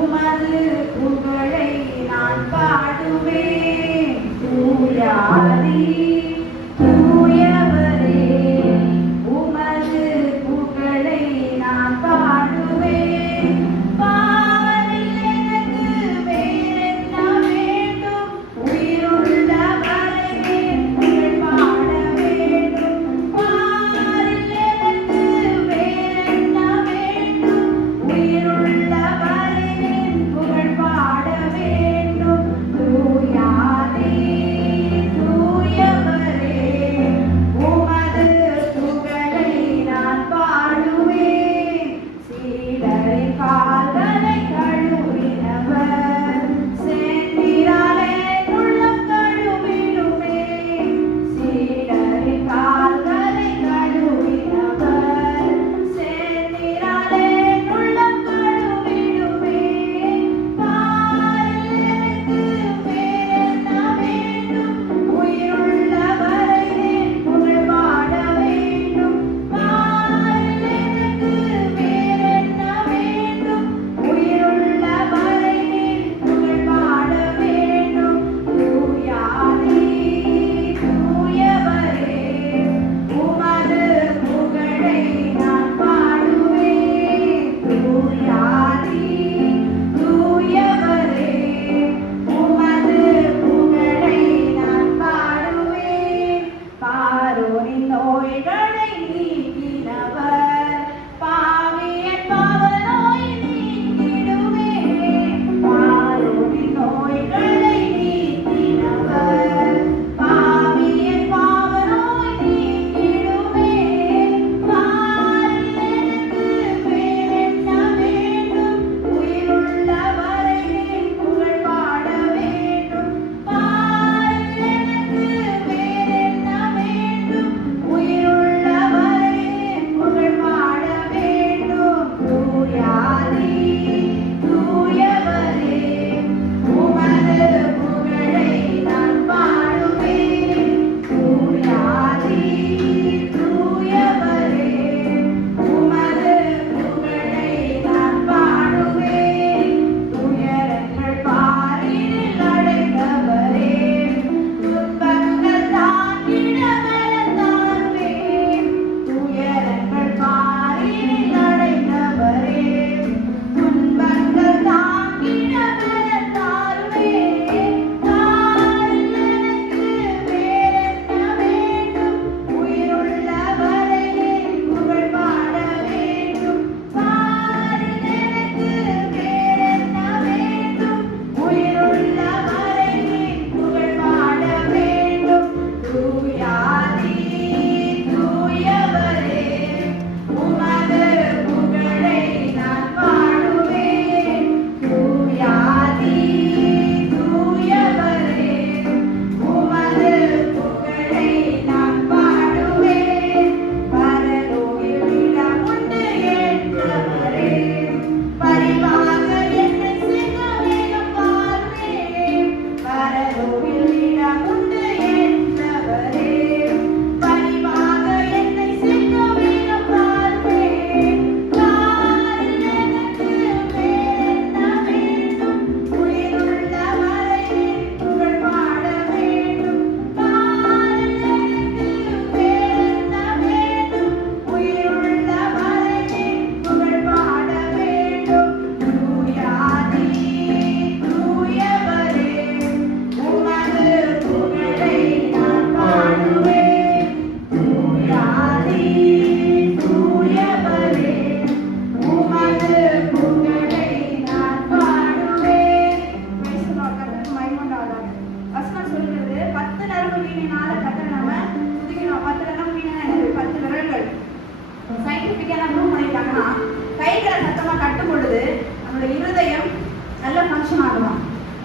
உமது புகழை நான் பாடுவேன். தூயாதி தூயவரே, உமது புகழை நான் பாடுவேன். பாவரில் எனக்கு வேறென்ன வேண்டும்? உயிருள்ள வரை புகழ் பாட வேண்டும். பாவரில் எனக்கு வேறென்ன வேண்டும்? உயிருள்ள வரை புகழ் பாட வேண்டும். தூயாதி தூயவரே, உமது புகழை நான் பாடுவேன். சீடரின் கால்களை கழுவினவர், செந்திராலே உள்ளம் கழுவிடுமே. சீடரின் கால்களை கழுவினவர், செந்திராலே உள்ளம் கழுவிடுமே. பாரில் எனக்கு வேறென்ன வேண்டும்? உயிருள்ள வரை புகழ் பாட வேண்டும். பாரில் எனக்கு வேறென்ன வேண்டும்? உயிருள்ள வரை புகழ் பாட வேண்டும். தூயாதி தூயவரே, உமது புகழை நான் பாடுவேன். தூயாதி தூயவரே, உமது புகழை நான் பாடுவேன். பாரோரின் நோய்களை நீக்கினவர், பாவியின் பாவ நோய் நீக்கிடுமே. பாரோரின் நோய்களை நீக்கினவர், பாவியின் பாவ நோய் நீக்கிடுமே. பாரில் எனக்கு வேறென்ன வேண்டும்? உயிருள்ள வரை புகழ் பாட வேண்டும். பாரில் எனக்கு வேறென்ன வேண்டும்? உயிருள்ள வரை புகழ் பாட வேண்டும். தூயாதி தூயவரே, உமது புகழை நான் பாடுவேன். தூயாதி தூயவரே, உமது புகழை நான் பாடுவேன். துயரங்கள் பாரினில் அடைந்தவரே, துன்பங்கள் தாங்கிட பலன் தாருவேன். துயரங்கள் பாரினில் அடைந்தவரே, துன்பங்கள் தாங்கிட பலன் தாருவேன். பாரில் எனக்கு வேறென்ன வேண்டும்? உயிருள்ள வரை புகழ் பாட வேண்டும். பாரில் எனக்கு வேறென்ன வேண்டும்? உயிருள்ள வரை புகழ் பாட வேண்டும். தூயாதி தூயவரே, உமது புகழை நான் பாடுவேன். தூயாதி தூயவரே, உமது புகழை நான் பாடுவேன். பரலோகில் இடமுண்டு என்றவரே, பரிவாக என்னை செய்ய வேணும் பாருவேன். பரலோகில் இடமுண்டு என்றவரே, பரிவாக என்னை செய்ய வேணும் பாருவேன். பாரில் எனக்கு வேறென்ன வேண்டும்? உயிருள்ள வரை புகழ் பாட வேண்டும். பாரில் எனக்கு வேறென்ன வேண்டும்? உயிருள்ள வரை புகழ் பாட வேண்டும். தூயாதி தூயவரே, உமது புகழை நான் பாடுவேன். தூயாதி தூயவரே, உமது புகழை நான் பாடுவேன். கர்த்தருக்கு மகிமை உண்டாவதாக. வசனம் சொல்கிறது, 10 நரம்பு வீணினால கர்த்தரை நம்ம துதிக்கணும். 10 நரம்பு வீணினா என்னது? 10 விரல்கள். சயின்டிஃபிக்காக என்ன ப்ரூவ் பண்ணிட்டாங்கன்னா, கைகளை சத்தமா கட்டும் பொழுது நம்மளோட இருதயம் நல்ல ஃபங்க்ஷன் ஆகணும்.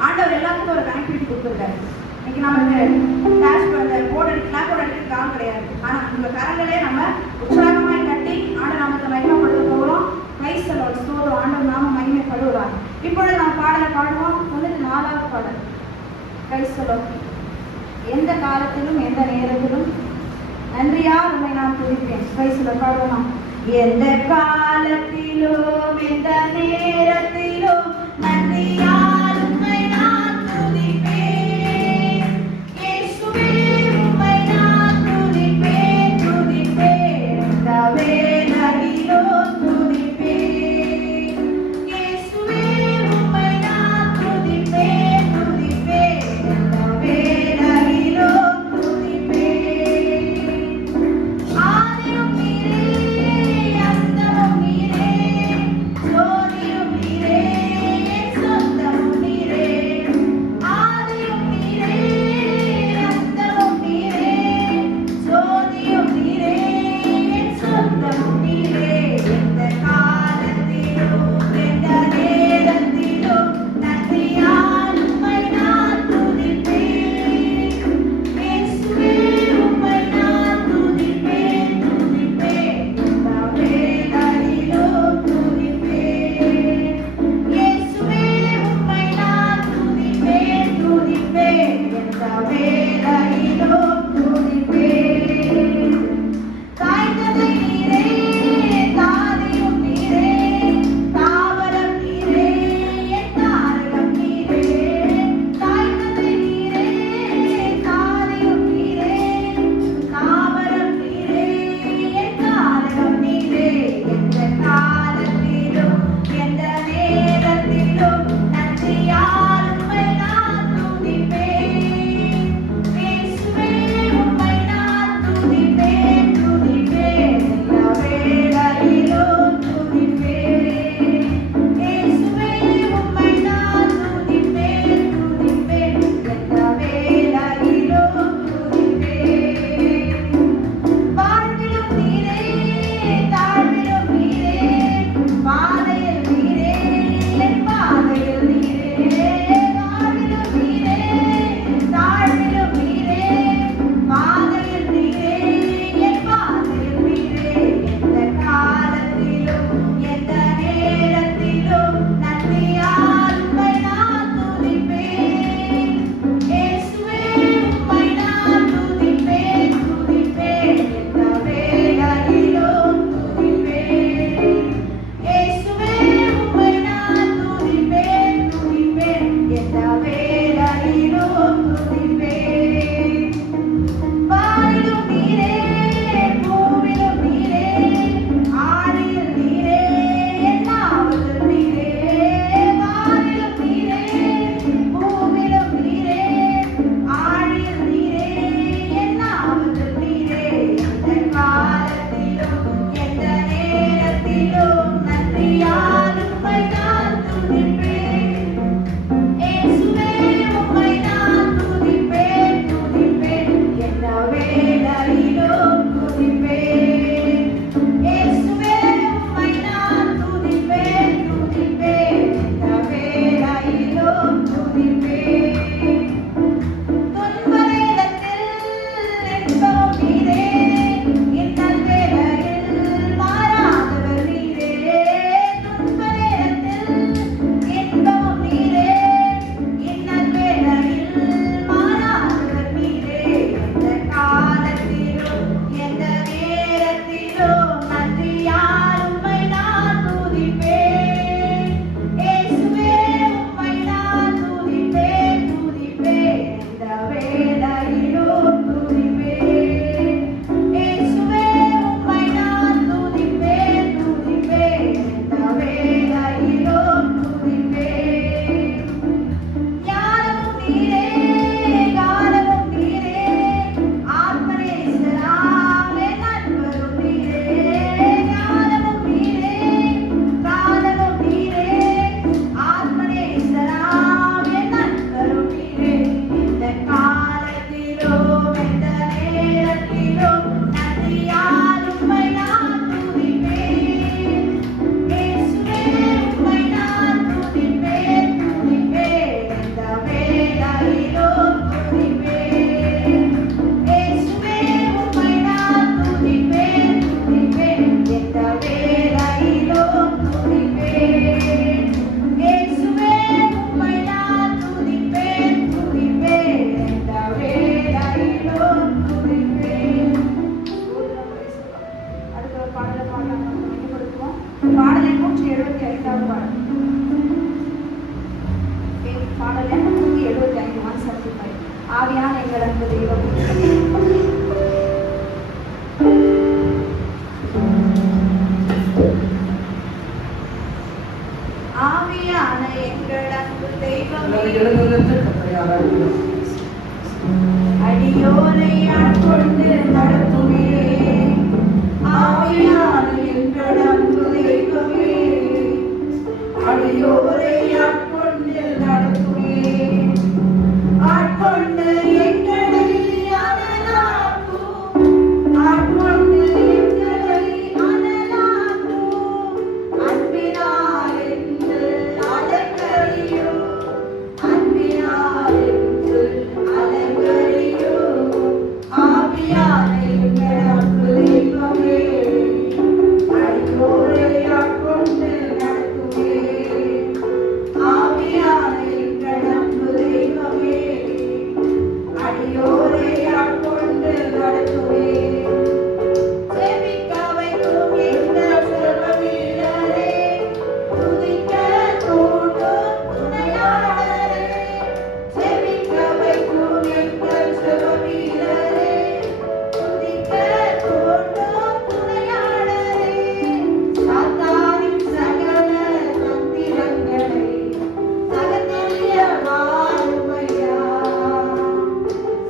ஆண்டவர் எல்லாத்துக்கும் ஒரு கனெக்டிவிட்டி கொடுத்துருக்காரு. இன்னைக்கு நமக்கு டேஷ் போர்டு கிளாக் போர்டு அடிக்கிறதுக்கு ஆள் கிடையாது. ஆனால் இந்த கரங்களே நம்ம உற்சாகமாய் கட்டி ஆண்டவர் நாமத்தை மகிமைப்படுத்த போகிறோம். Praise the Lord. ஸ்தோத்திரம். ஆண்டவர் நாம மகிமைப்படுவார். இப்பொழுது நாம் பாடலை பாடுவோம். 4வது பாடல். Praise the Lord. எந்த காலத்திலும் எந்த நேரத்திலும் நன்றியால் உம்மை நான் துதிப்பேன். பிரைஸ் பாடுவோம். எந்த காலத்திலும் எந்த நேரத்திலும் எங்கள் அன்பு தெய்வம். ஆவியான எங்கள் அன்பு தெய்வமே, அடியோரை ஆட்கொண்டு நடத்துமே. ஆவியான எங்கள் அன்பு தெய்வமே, அடியோரை ஆட்கொண்டு நடத்துமே. ஆட்கொண்டு எங்களை அனலாக்கும், ஆட்கொண்டு எங்களை அனலாக்கும். அன்பினால் என்று அலங்கரியும், அன்பினால் என்று அலங்கரியும். ஆவியான எங்கள் அன்பு தெய்வமே, அடியோரை ஆட்கொண்டு நடத்துமே. ஆவியான எங்கள் அன்பு தெய்வமே, அடியோரை ஆட்கொண்டு நடத்துமே. ஜெபிக்க வைக்கும் எங்கள் செல்வவீரரே, துதிக்க தூண்டும் துணையாளரே. ஜெபிக்க வைக்கும் எங்கள் செல்வவீரரே, துதிக்க தூண்டும் துணையாளரே. சாத்தானின் சகல தந்திரங்களை சகதெரிய வாருமையா.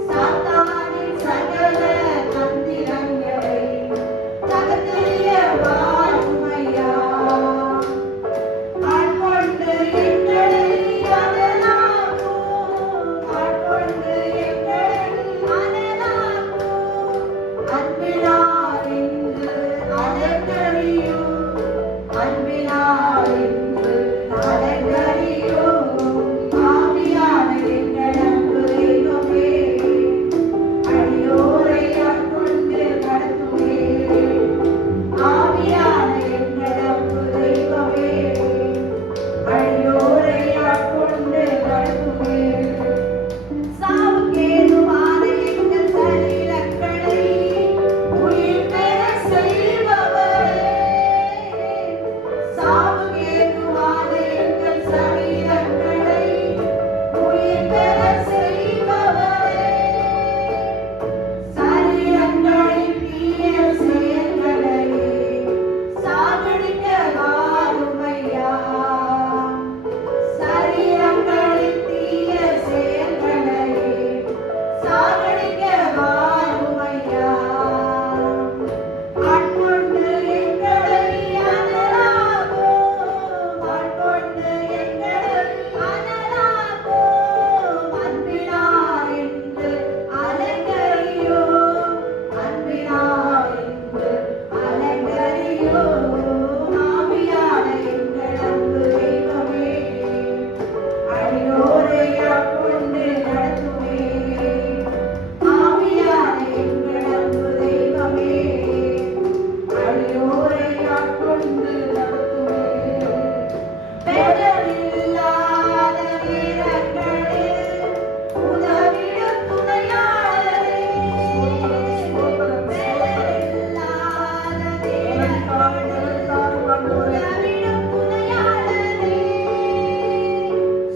சாத்தானின் சகல தந்திரங்களை சகதெரிய வாருமையா. ஆட்கொண்டு எங்களை அனலாக்கும், ஆட்கொண்டு எங்களை அனலாக்கும். அன்பினால் இன்று அலங்கரியும், அன்பினால் இன்று அலங்கரியும். ஆவியான எங்கள் அன்பு தெய்வமே, அடியோரை ஆட்கொண்டு நடத்துமே. ஆவியான எங்கள் அன்பு தெய்வமே, அடியோரை ஆட்கொண்டு நடத்துமே. சாவுக்கேதுவான எங்கள் சரீரங்களை உயிர் பெறச் செய்பவரே. சாவுக்கேதுவான எங்கள் சரீரங்களை உயிர் பெறச் செய்பவரே. சரீரங்களின் தீய செயல்களை சாகடிக்க வாருமையா. சரீரங்களின் தீய செயல்களை சாகடிக்க வாருமையா. ஆட்கொண்டு எங்களை அனலாக்கும், ஆட்கொண்டு எங்களை அனலாக்கும். அன்பினால் என்று அலங்கரியும், அன்பினால் என்று அலங்கரியும். ஆவியான எங்கள் அன்பு தெய்வமே, அடியோரை ஆட்கொண்டு நடத்துமே. ஆவியான எங்கள் அன்பு தெய்வமே, அடியோரை ஆட்கொண்டு நடத்துமே. பெயரில்லாத நேரங்களில் உதவிடும் துணையாளரே. பெயரில்லாத நேரங்களில் உதவிடும் துணையாளரே.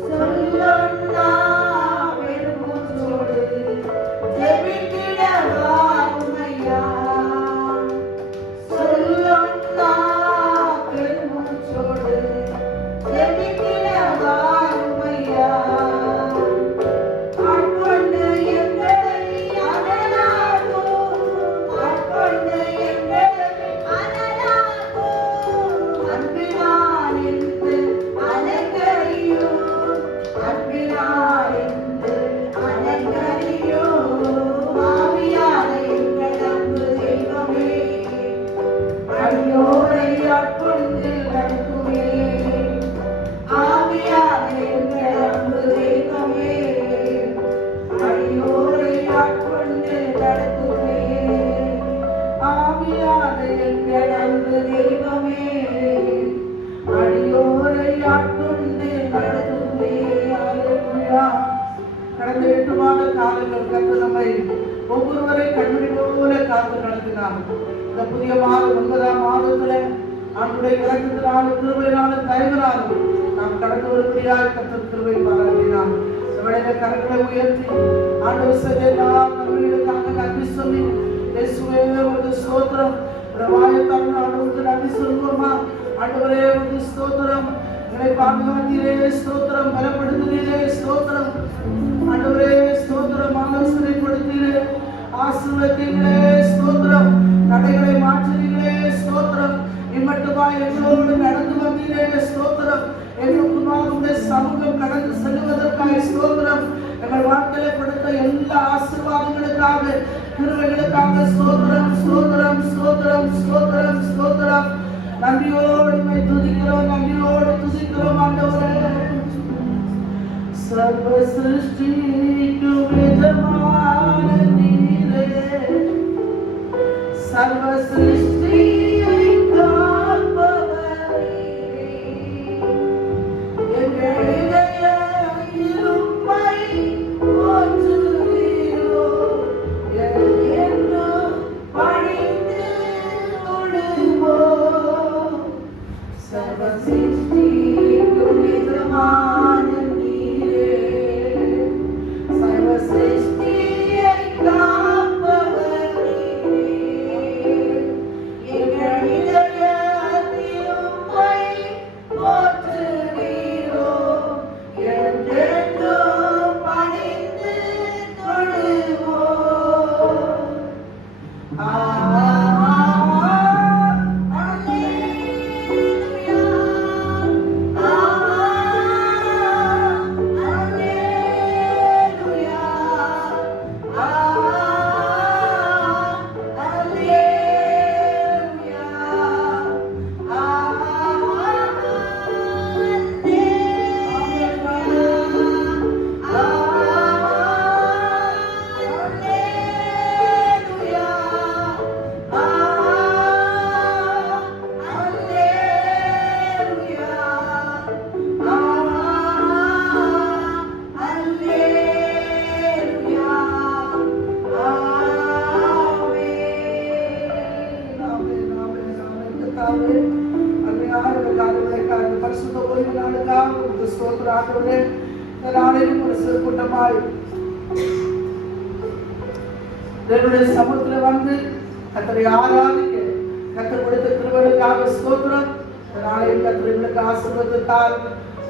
சொல்லொன்னா பெருமூச்சோடு ஜெபித்திட வாருமையா. சொல்லொன்னா பெருமூச்சோடு ஜெபித்திட வாருமையா. ஆட்கொண்டு எங்களை அனலாக்கும், ஆட்கொண்டு எங்களை அனலாக்கும். அன்பினால் என்று அலங்கரியும், அன்பினால் என்று அலங்கரியும். ஆவியான எங்கள் அன்பு தெய்வமே, அடியோரை ஆட்கொண்டு நடத்துமே. ஆவியான எங்கள் அன்பு தெய்வமே, அடியோரை ஆட்கொண்டு நடத்துமே. ஆவியான எங்கள் அன்பு தெய்வமே, அடியோரை ஆட்கொண்டு நடத்துமே. அல்லேலூயா. கடந்த 8 மாத காலங்கள் கர்த்தர் நம்மை ஒவ்வொருவரை கண்மணி போல காத்து நடத்தினார். இந்த புதிய மாதம் 9ஆம் மாதத்துல அவனுடைய இலக்கத்தினாலும் கிருபையினாலும் தயவினாலும் நாம் கடந்து வரும்படியாக கர்த்தர் கிருபை பாராட்டினார். வேளையில கரங்களை உயர்த்தி ஆண்டவர் செய்யலாம் நன்மைகளுக்காக நன்றி சொல்லி இயேசுவே உமக்கு ஸ்தோத்திரம். வாயத்தால் ஆண்டவருக்கு நன்றி சொல்லுவோமா? ஆண்டவரே உமக்கு ஸ்தோத்திரம். எங்களை பாதுகாத்தீரே ஸ்தோத்திரம். பலப்படுத்துகிறே ஸ்தோத்திரம். ஆண்டவரே ஸ்தோத்திரம். ஆலோசனைப்படுத்தீரே, ஆசீர்வதித்தீரே ஸ்தோத்திரம். தடைகளை மாற்றினீரே ஸ்தோத்திரம். இம்மட்டுமா எங்களோடு நடந்து வந்தீரே ஸ்தோத்திரம். எங்களுடைய சமூகம் கடந்து செல்வதற்காக ஸ்தோத்திரம். எங்கள் வாழ்க்கையில கொடுத்த எல்லா ஆசீர்வாதங்களுக்காக கிருபைகளுக்காக ஸ்தோத்திரம் ஸ்தோத்திரம் ஸ்தோத்திரம் ஸ்தோத்திரம் ஸ்தோத்திரம். நன்றியோடு துதிக்கிறோம், நன்றியோடு துதிக்கிறோம் ஆண்டவரே. சர்வ சிருஷ்டிக்கும் எஜமான நீரே, சர்வ சிருஷ்டியை காப்பவரே, எங்கள் இதயத்தில் உம்மை போற்றுகிறோ, என்றும் பணிந்து தொழுவோம். சர்வ சிருஷ்டிக்கும் எஜமான நீரே, சர்வ சிருஷ்டியை காப்பவரே, எங்கள் இதயத்தில் உம்மை போற்றுகிறோம், என்றென்றும் பணிந்து தொழுவோம். சமூகத்துல வந்து கர்த்தரை ஆராதிக்க கர்த்தர் கொடுத்த கிருபைகளுக்காக ஸ்தோத்திரம். நாளையும் கர்த்தர்களுக்கு ஆசீர்வாதத்தால்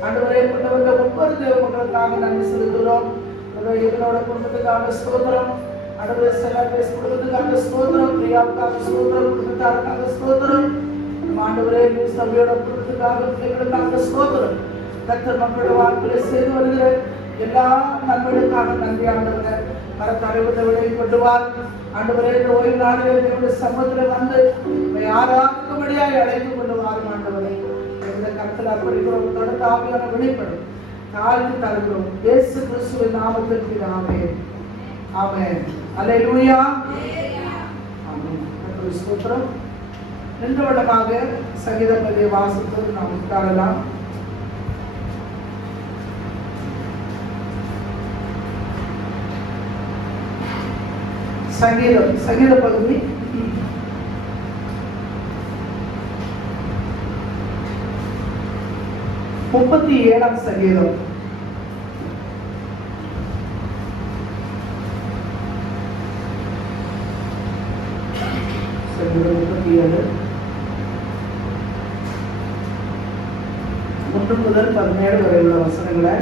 ஆண்டவரே கொண்டு வந்த ஒவ்வொரு தேவ மக்களுக்காக நன்றி செலுத்துகிறோம். இதனோட குடும்பத்துக்காக ஸ்தோத்திரம். ஆண்டவரே செலவேஸ் குடும்பத்துக்காக ஸ்தோத்திரம். பிரியாவுக்காக ஸ்தோத்திரம். குடும்பத்தாருக்காக ஸ்தோத்திரம். ஆண்டவரே சபையோட குடும்பத்துக்காக பிள்ளைகளுக்காக ஸ்தோத்திரம். கர்த்தர் மக்களோட வாழ்க்கையில செய்து வருகிற எல்லா நன்மைகளுக்காக நன்றி ஆண்டவரே. மரத்தடைவுகளை விலையை கொண்டுவார் ஆண்டவரே. இந்த ஓய்வு நாளிலே என்னுடைய சமூகத்தில் வந்து ஆராதிக்கும்படியாக அழைத்து கொண்டு வாரும் ஆண்டவரே. இந்த கருத்தில் அர்ப்பணிக்கிறோம். தொடர்ந்து ஆவியான வெளிப்படும் தாழ்ந்து தருகிறோம் இயேசு கிறிஸ்துவின் நாமத்தில் ஆமென் ஆமென். அல்லேலூயா ஆமென். கர்த்தருக்கு ஸ்தோத்திரம். நின்ற வண்ணமாக சங்கீதத்தை வாசித்து நாம் உட்காரலாம். சங்கீத பகுதி 37 சங்கீதம். சங்கீதம் 37 1 முதல் 17 வரை உள்ள வசனங்களை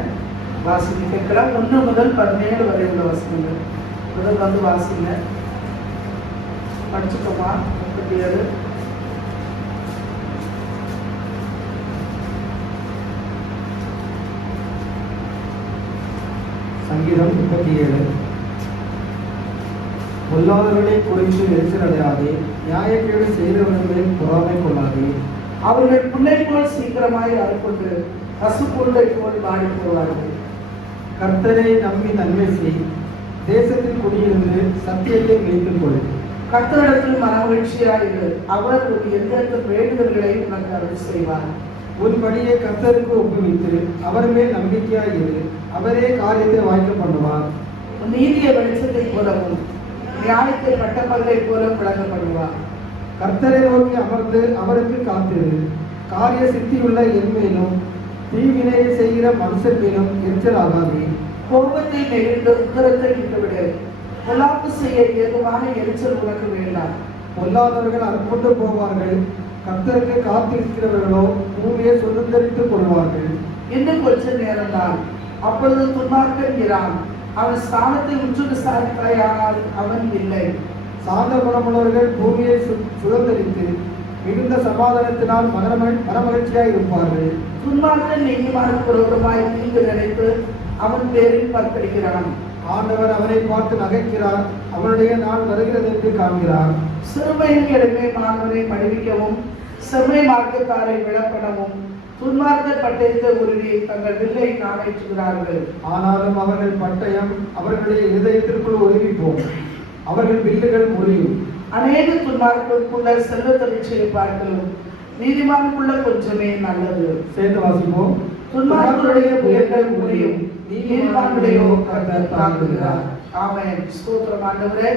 வாசிக்க கேட்கலாம். 1 முதல் 17 வரை உள்ள வசனங்கள் முதல் வந்து வாசிங்க. படிச்சுக்கோமா. 37 சங்கீதம் 37. பொல்லாதவர்களை குறித்து எரிச்சல் அடையாதே, நியாயக்கேடு செய்தவர்களின் பொறாமை கொள்ளாதே. அவர்கள் புல்லை போல் சீக்கிரமாய் அறுப்புண்டு பசுப்புல்லை போல் வாடி போவார்கள். கர்த்தரை நம்பி நன்மை செய், தேசத்தில் குடியிருந்து சத்தியத்தை வைத்துக் கொள். கர்த்தரிடத்தில் மனமகிழ்ச்சியாயிரு, அவர் உன் எந்தெந்த வேண்டுதல்களை உனக்கு அருள் செய்வார். உன் படியை கர்த்தருக்கு ஒப்புவித்து அவர் மேல் நம்பிக்கையாயிரு, அவரே காரியத்தை வாய்க்க பண்ணுவார். உன் நீதியை வெளிச்சத்தை போலவும் நியாயத்தை பட்டப்பகலை போல விளங்கப்படுவார். கர்த்தரை நோக்கி அமர்ந்து அவருக்கு காத்திரு, காரிய சித்தியுள்ள என் மேலும் தீவினையை செய்கிற மனுஷன் மேலும் எரிச்சல் ஆகாதே. கோபத்தை நெகிழ்ந்து உத்தரத்தை விட்டுவிடு. பொல்லாப்பு செய்ய ஏதுவான எரிச்சல் உனக்கு வேண்டாம். பொல்லாதவர்கள் அற்புண்டு போவார்கள், கர்த்தருக்கு காத்திருக்கிறவர்களோ பூமியை சுதந்திரித்துக் கொள்வார்கள். இன்னும் கொஞ்ச நேரம்தான், அப்பொழுது துன்மார்க்கன் இரான். அவன் ஸ்தானத்தை உற்று விசாரித்தாயானால் அவன் இல்லை. சாந்த குணமுள்ளவர்கள் பூமியை சுதந்திரித்து மிகுந்த சமாதானத்தினால் மனமகிழ்ச்சியாய் இருப்பார்கள். துன்மார்க்கன் நீதிமானுக்கு விரோதமாய் தீங்கு நினைத்து அவன் பேரில் பற்கடிக்கிறான். ஆண்டவர் அவனை பார்த்து நகைக்கிறார், அவனுடைய நாள் வருகிறது என்று காண்கிறார். சிறுமையின் எளிமை மாணவரை படிவிக்கவும் செம்மை மார்க்கத்தாரை விளப்படவும் துன்மார்க்கர் பட்டயத்தை உருவி தங்கள் வில்லை நாணேற்றுகிறார்கள். ஆனாலும் அவர்கள் பட்டயம் அவர்களுடைய இதயத்திற்குள் உருவி போகும், அவர்கள் வில்லுகள் முறியும். அநேக துன்மார்க்குள்ள செல்வ தொழிற்சியை பார்க்கலும் நீதிமானுக்குள்ள கொஞ்சமே நல்லது. சேர்ந்து வாசிப்போம். துன்மார்க்கருடைய முயற்கள் முடியும், நீதிமானுடையோ கர்த்தர் தாங்குகிறார். ஆமென். ஸ்தோத்திரம் ஆண்டவரே.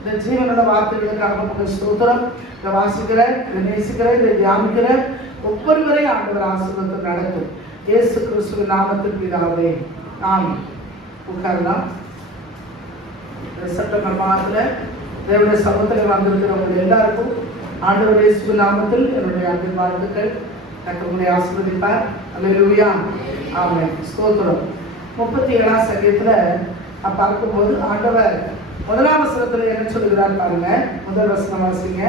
இந்த ஜீவனுள்ள வார்த்தைகளுக்காக உங்களுக்கு ஸ்தோத்திரம். இதை வாசிக்கிற, இதை நேசிக்கிற, இதை தியானிக்கிற ஒவ்வொருவரையும் ஆண்டவர் ஆசீர்வாதத்தை நடத்தும். இயேசு கிறிஸ்துவின் நாமத்தில் பிதாவே ஆமென். உட்காரலாம். செப்டம்பர் மாதத்தில் தேவனுடைய சமூகத்தில் வந்திருக்கிறவங்க எல்லாருக்கும் ஆண்டவர் இயேசுவின் நாமத்தில் என்னுடைய அன்பின் வாழ்த்துக்கள். உங்களை ஆசீர்வதிப்பார். அல்லேலூயா. ஆமென். ஸ்தோத்திரம். 37ஆம் சங்கீதத்தில் பார்க்கும்போது ஆண்டவர் 1ஆம் வசனத்தில் என்ன சொல்கிறார் பாருங்க. முதல் வசனம் வாசிங்க.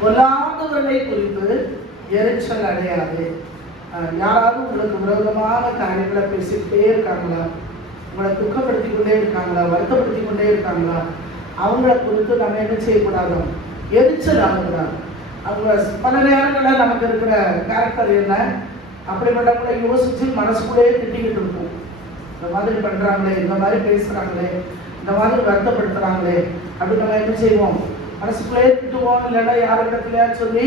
பொல்லாதவர்களை குறித்து எரிச்சல் அடையாது. யாராவது உங்களுக்கு விரோதமான காரியங்களை பேசிக்கிட்டே இருக்காங்களா, உங்களை துக்கப்படுத்தி கொண்டே இருக்காங்களா, வருத்தப்படுத்தி கொண்டே இருக்காங்களா, அவங்கள குறித்து நம்ம என்ன செய்யக்கூடாது, எரிச்சல் ஆகக்கூடாது. அவங்க பல நேரங்களில் நமக்கு இருக்கிற கேரக்டர் என்ன, அப்படிப்பட்டவங்களை யோசிச்சு மனசுக்குள்ளேயே திட்டிக்கிட்டு இருக்கும். இந்த மாதிரி பண்றாங்களே, இந்த மாதிரி பேசுறாங்களே, இந்த மாதிரி வருத்தப்படுத்துறாங்களே அப்படி நம்ம என்ன செய்வோம், மனசுக்குள்ளேயே திட்டுவோம். இல்லைன்னா யாரிடத்துலையா சொல்லி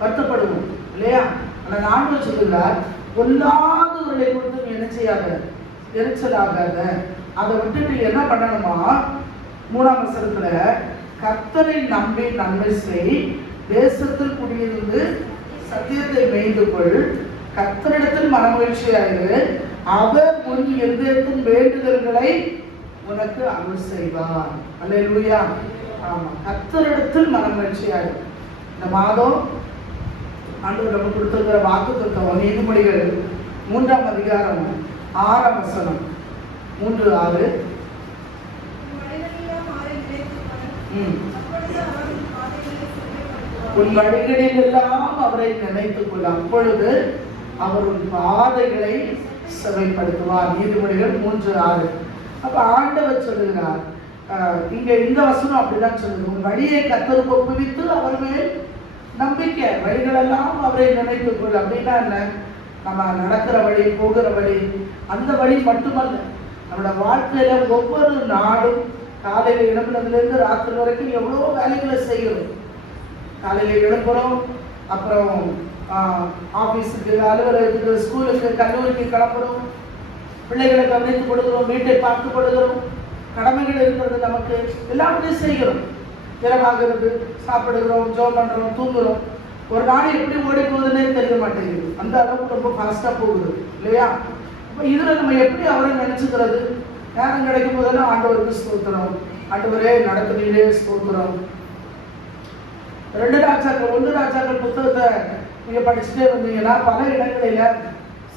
வருத்தப்படுவோம் இல்லையா? ஆனால் ஆண்டவர் சொல்லுகிறார், பொல்லாதவர்களை குறித்து நீ என்ன செய்யாத, எரிச்சல் ஆகாத. அதை விட்டுட்டு என்ன பண்ணணுமா, 3ஆம் வசனத்துல கர்த்தரை நம்பி நன்மை செய், தேசத்தில் குடியிருந்து சத்தியத்தை மேய்ந்து கொள், கர்த்தரிடத்தில் மனமகிழ்ச்சியாயிரு, அவர் உன் இருதயத்தின் வேண்டுதல்களை உனக்கு அருள் செய்வார். அல்லேலூயா. ஆமா, கர்த்தரிடத்தில் மனமகிழ்ச்சியாயிரு. இந்த மாதம் ஆண்டவர் நமக்கு கொடுத்திருக்கிற வாக்குத்தத்தம் நீதிமொழிகள் 3ஆம் அதிகாரம் 6ஆம் வசனம் 3:6. உன் வழிகளில் எல்லாம் அவரை நினைத்துக் கொள், அப்பொழுது அவர் உன் பாதைகளை செவைப்படுத்துவார். நீதிமொழிகள் 3:6. அப்ப ஆண்டவர் சொல்லுகிறார், இங்க இந்த வசனம் அப்படிதான் சொல்லுது, உன் வழியை கர்த்தருக்கு ஒப்புவித்து அவர் மேல் நம்பிக்கை, வழிகளெல்லாம் அவரை நினைத்துக் கொள். அப்படின்னா என்ன, நம்ம நடக்கிற வழி, போகிற வழி, அந்த வழி மட்டுமல்ல, நம்மளோட வாழ்க்கையில ஒவ்வொரு நாளும் காலையில எழுப்புனதுலேருந்து ராத்திரி வரைக்கும் எவ்வளோ வேலைகளை செய்கிறோம். காலையில் எழுப்புறோம், அப்புறம் ஆஃபீஸுக்கு, அலுவலகத்துக்கு, ஸ்கூலுக்கு, கல்லூரிக்கு கிளம்புறோம், பிள்ளைகளை கவனித்துக் கொடுக்குறோம், வீட்டை பார்த்து கொடுக்குறோம், கடமைகள் இருக்கிறது நமக்கு, எல்லாத்தையும் செய்கிறோம். இரவாகிறது, சாப்பிடுகிறோம், ஜோம் பண்ணுறோம், தூங்குறோம். ஒரு நாள் எப்படி ஓடி போகுதுன்னே தெரிய மாட்டேங்குது, அந்த அளவுக்கு ரொம்ப ஃபாஸ்ட்டாக போகுது இல்லையா? இப்போ இதில் நம்ம எப்படி அவரை நினச்சிக்கிறது? நேரம் கிடைக்கும் போதெல்லாம் ஆண்டவருக்கு ஸ்தோத்திரம், ஆண்டவரே நடத்துனீரே ஸ்தோத்திரம். 2 ராஜாக்கள் 1 ராஜாக்கள் புத்தகத்தை நீங்க படிச்சுட்டே வந்தீங்கன்னா பல இடங்களில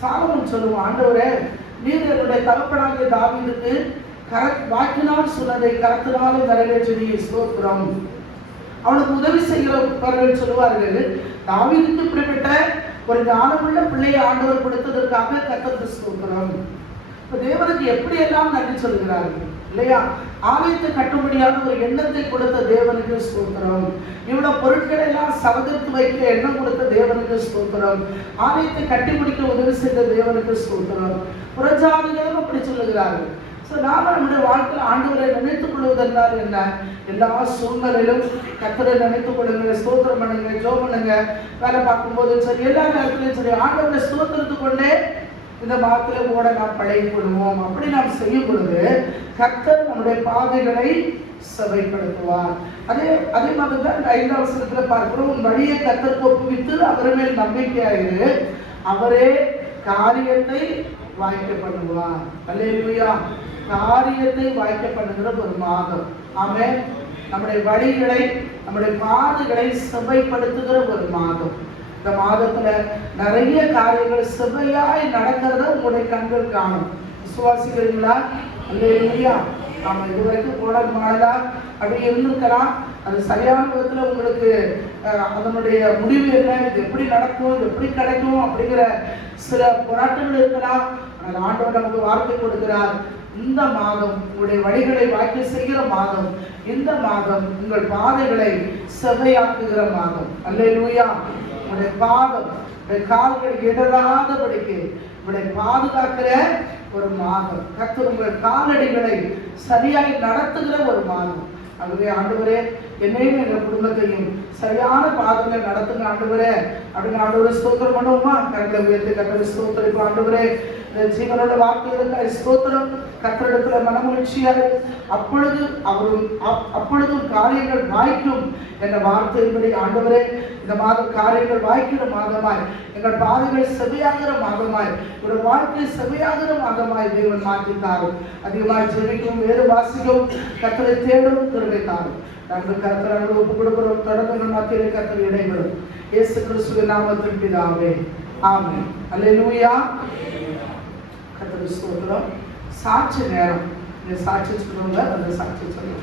சாலமோன் சொல்லுவான், ஆண்டவரே நீர் என்னுடைய தகப்பனாகிய தாவீதுக்கு வாக்கினால் சொன்னதை கரத்தினாலே நிறைவேற்றி ஸ்தோத்திரம். அவனுக்கு உதவி செய்கிறவர்கள் சொல்லுவார்கள், தாவீதுக்கு இப்படிப்பட்ட ஒரு ஞானமுள்ள பிள்ளையை ஆண்டவர் கொடுத்ததற்காக கர்த்தருக்கு ஸ்தோத்திரம். இப்ப தேவனுக்கு எப்படியெல்லாம் நன்றி சொல்கிறார்கள் இல்லையா? ஆலயத்தை கட்டும்படியான ஒரு எண்ணத்தை கொடுத்த தேவனுக்கு ஸ்தோத்திரம். இவ்வளவு பொருட்களை எல்லாம் சமதரித்து வைக்க எண்ணம் கொடுத்த தேவனுக்கு ஸ்தோத்திரம். ஆலயத்தை கட்டி முடிக்க உதவி செய்த தேவனுக்கு ஸ்தோத்திரம். புறஜாதிகளும் அப்படி சொல்லுகிறார்கள். நாம நம்முடைய வாழ்க்கையில் ஆண்டவரை நினைத்துக் கொள்வதென்றால் என்ன? எல்லா சூழ்நிலையிலும் கர்த்தரை நினைத்துக் கொள்ளுங்க, ஸ்தோத்திரம் பண்ணுங்க, ஜெபம் பண்ணுங்க, வேலை பார்க்கும்போது சரி, எல்லா நேரத்திலையும் சரி, ஆண்டவரை ஸ்தோத்திரத்து கொண்டே இந்த மாதத்துல ஓட நாம் பழகிக் கொள்வோம். அப்படி நாம் செய்யும் பொழுது கர்த்தர் நம்முடைய பாதைகளை சபைப்படுத்துவார். அதே மாதிரி தான் 5ஆம் வசனத்துல பார்க்கிறோம், உன் வழியை கர்த்தருக்கு ஒப்புவித்து அவர் மேல் நம்பிக்கையாயிரு, அவரே காரியத்தை வாய்க்க பண்ணுவார். அல்லேலூயா. காரியத்தை வாய்க்க பண்ணுகிற ஒரு மாதம். ஆமென். நம்முடைய வழிகளை, நம்முடைய பாதைகளை செவ்வைப்படுத்துகிற ஒரு மாதம். இந்த மாதத்துல நிறைய காரியங்கள் செவ்வையாய் நடக்கிறத உங்களுடைய கண்கள் காணும். விசுவாசிக்கிறீங்களா? அல்லேலூயா. நாம இதுவரைக்கும் கோடல் மாடலா அப்படி இருந்திருக்கலாம். அது சரியான விதத்துல உங்களுக்கு அதனுடைய முடிவு என்ன, இது எப்படி நடக்கும், இது எப்படி கிடைக்கும் அப்படிங்கிற சில போராட்டங்கள் இருக்கலாம். ஆனால் ஆண்டவர் நமக்கு வார்த்தை கொடுக்கிறார். இந்த மாதம் உங்களுடைய வழிகளை வாய்க்க செய்கிற மாதம். இந்த மாதம் உங்கள் பாதைகளை செவ்வையாக்குகிற மாதம். அல்லேலூயா. உங்களுடைய பாதம், உங்களுடைய கால்கள் இடராதபடிக்கு உங்களை பாதுகாக்கிற ஒரு மாதம். கர்த்தர் உங்கள் காலடிகளை சரியாய் நடத்துகிற ஒரு மாதம். ஆகவே ஆண்டவரே, என்னையும் எங்கள் குடும்பத்தையும் சரியான பாதையில நடத்துங்க ஆண்டவரே அப்படின்னு ஆண்டவரே ஸ்தோத்திரம் பண்ணுவோமா? கர்த்தரை உயர்த்தி கர்த்தரை ஸ்தோத்திரிப்போம். ஆண்டவரே, இந்த ஜீவனோட வார்த்தைகளுக்கு ஸ்தோத்திரம். கர்த்தரிடத்துல மனமகிழ்ச்சியாக அப்பொழுதும் காரியங்கள் வாய்க்கும் என்ற வார்த்தையின்படி ஆண்டவரே, இந்த மாதம் காரியங்கள் வாய்க்கிற மாதமாய், எங்கள் பாதைகள் செவையாகிற மாதமாய், ஒரு வாழ்க்கை செவையாகிற மாதமாய் தேவன் மாற்றித்தாரும். அதிகமாய் ஜெபிக்கும், வேறு வாசிக்கும், கர்த்தரை தேடும் கிருபை தாரும். நாங்கள் கர்த்தரை ஒப்பு கொடுக்கிறோம். தொடர்ந்து மத்தியிலே கர்த்தர் இடைபெறும். இயேசு கிறிஸ்துவின் நாமத்தில் பிதாவே, ஆமென். அல்லேலூயா. கர்த்தருக்கு ஸ்தோத்திரம். சாட்சி நேரம். இந்த சாட்சி சொல்லுங்க, அந்த சாட்சி சொல்லுங்க.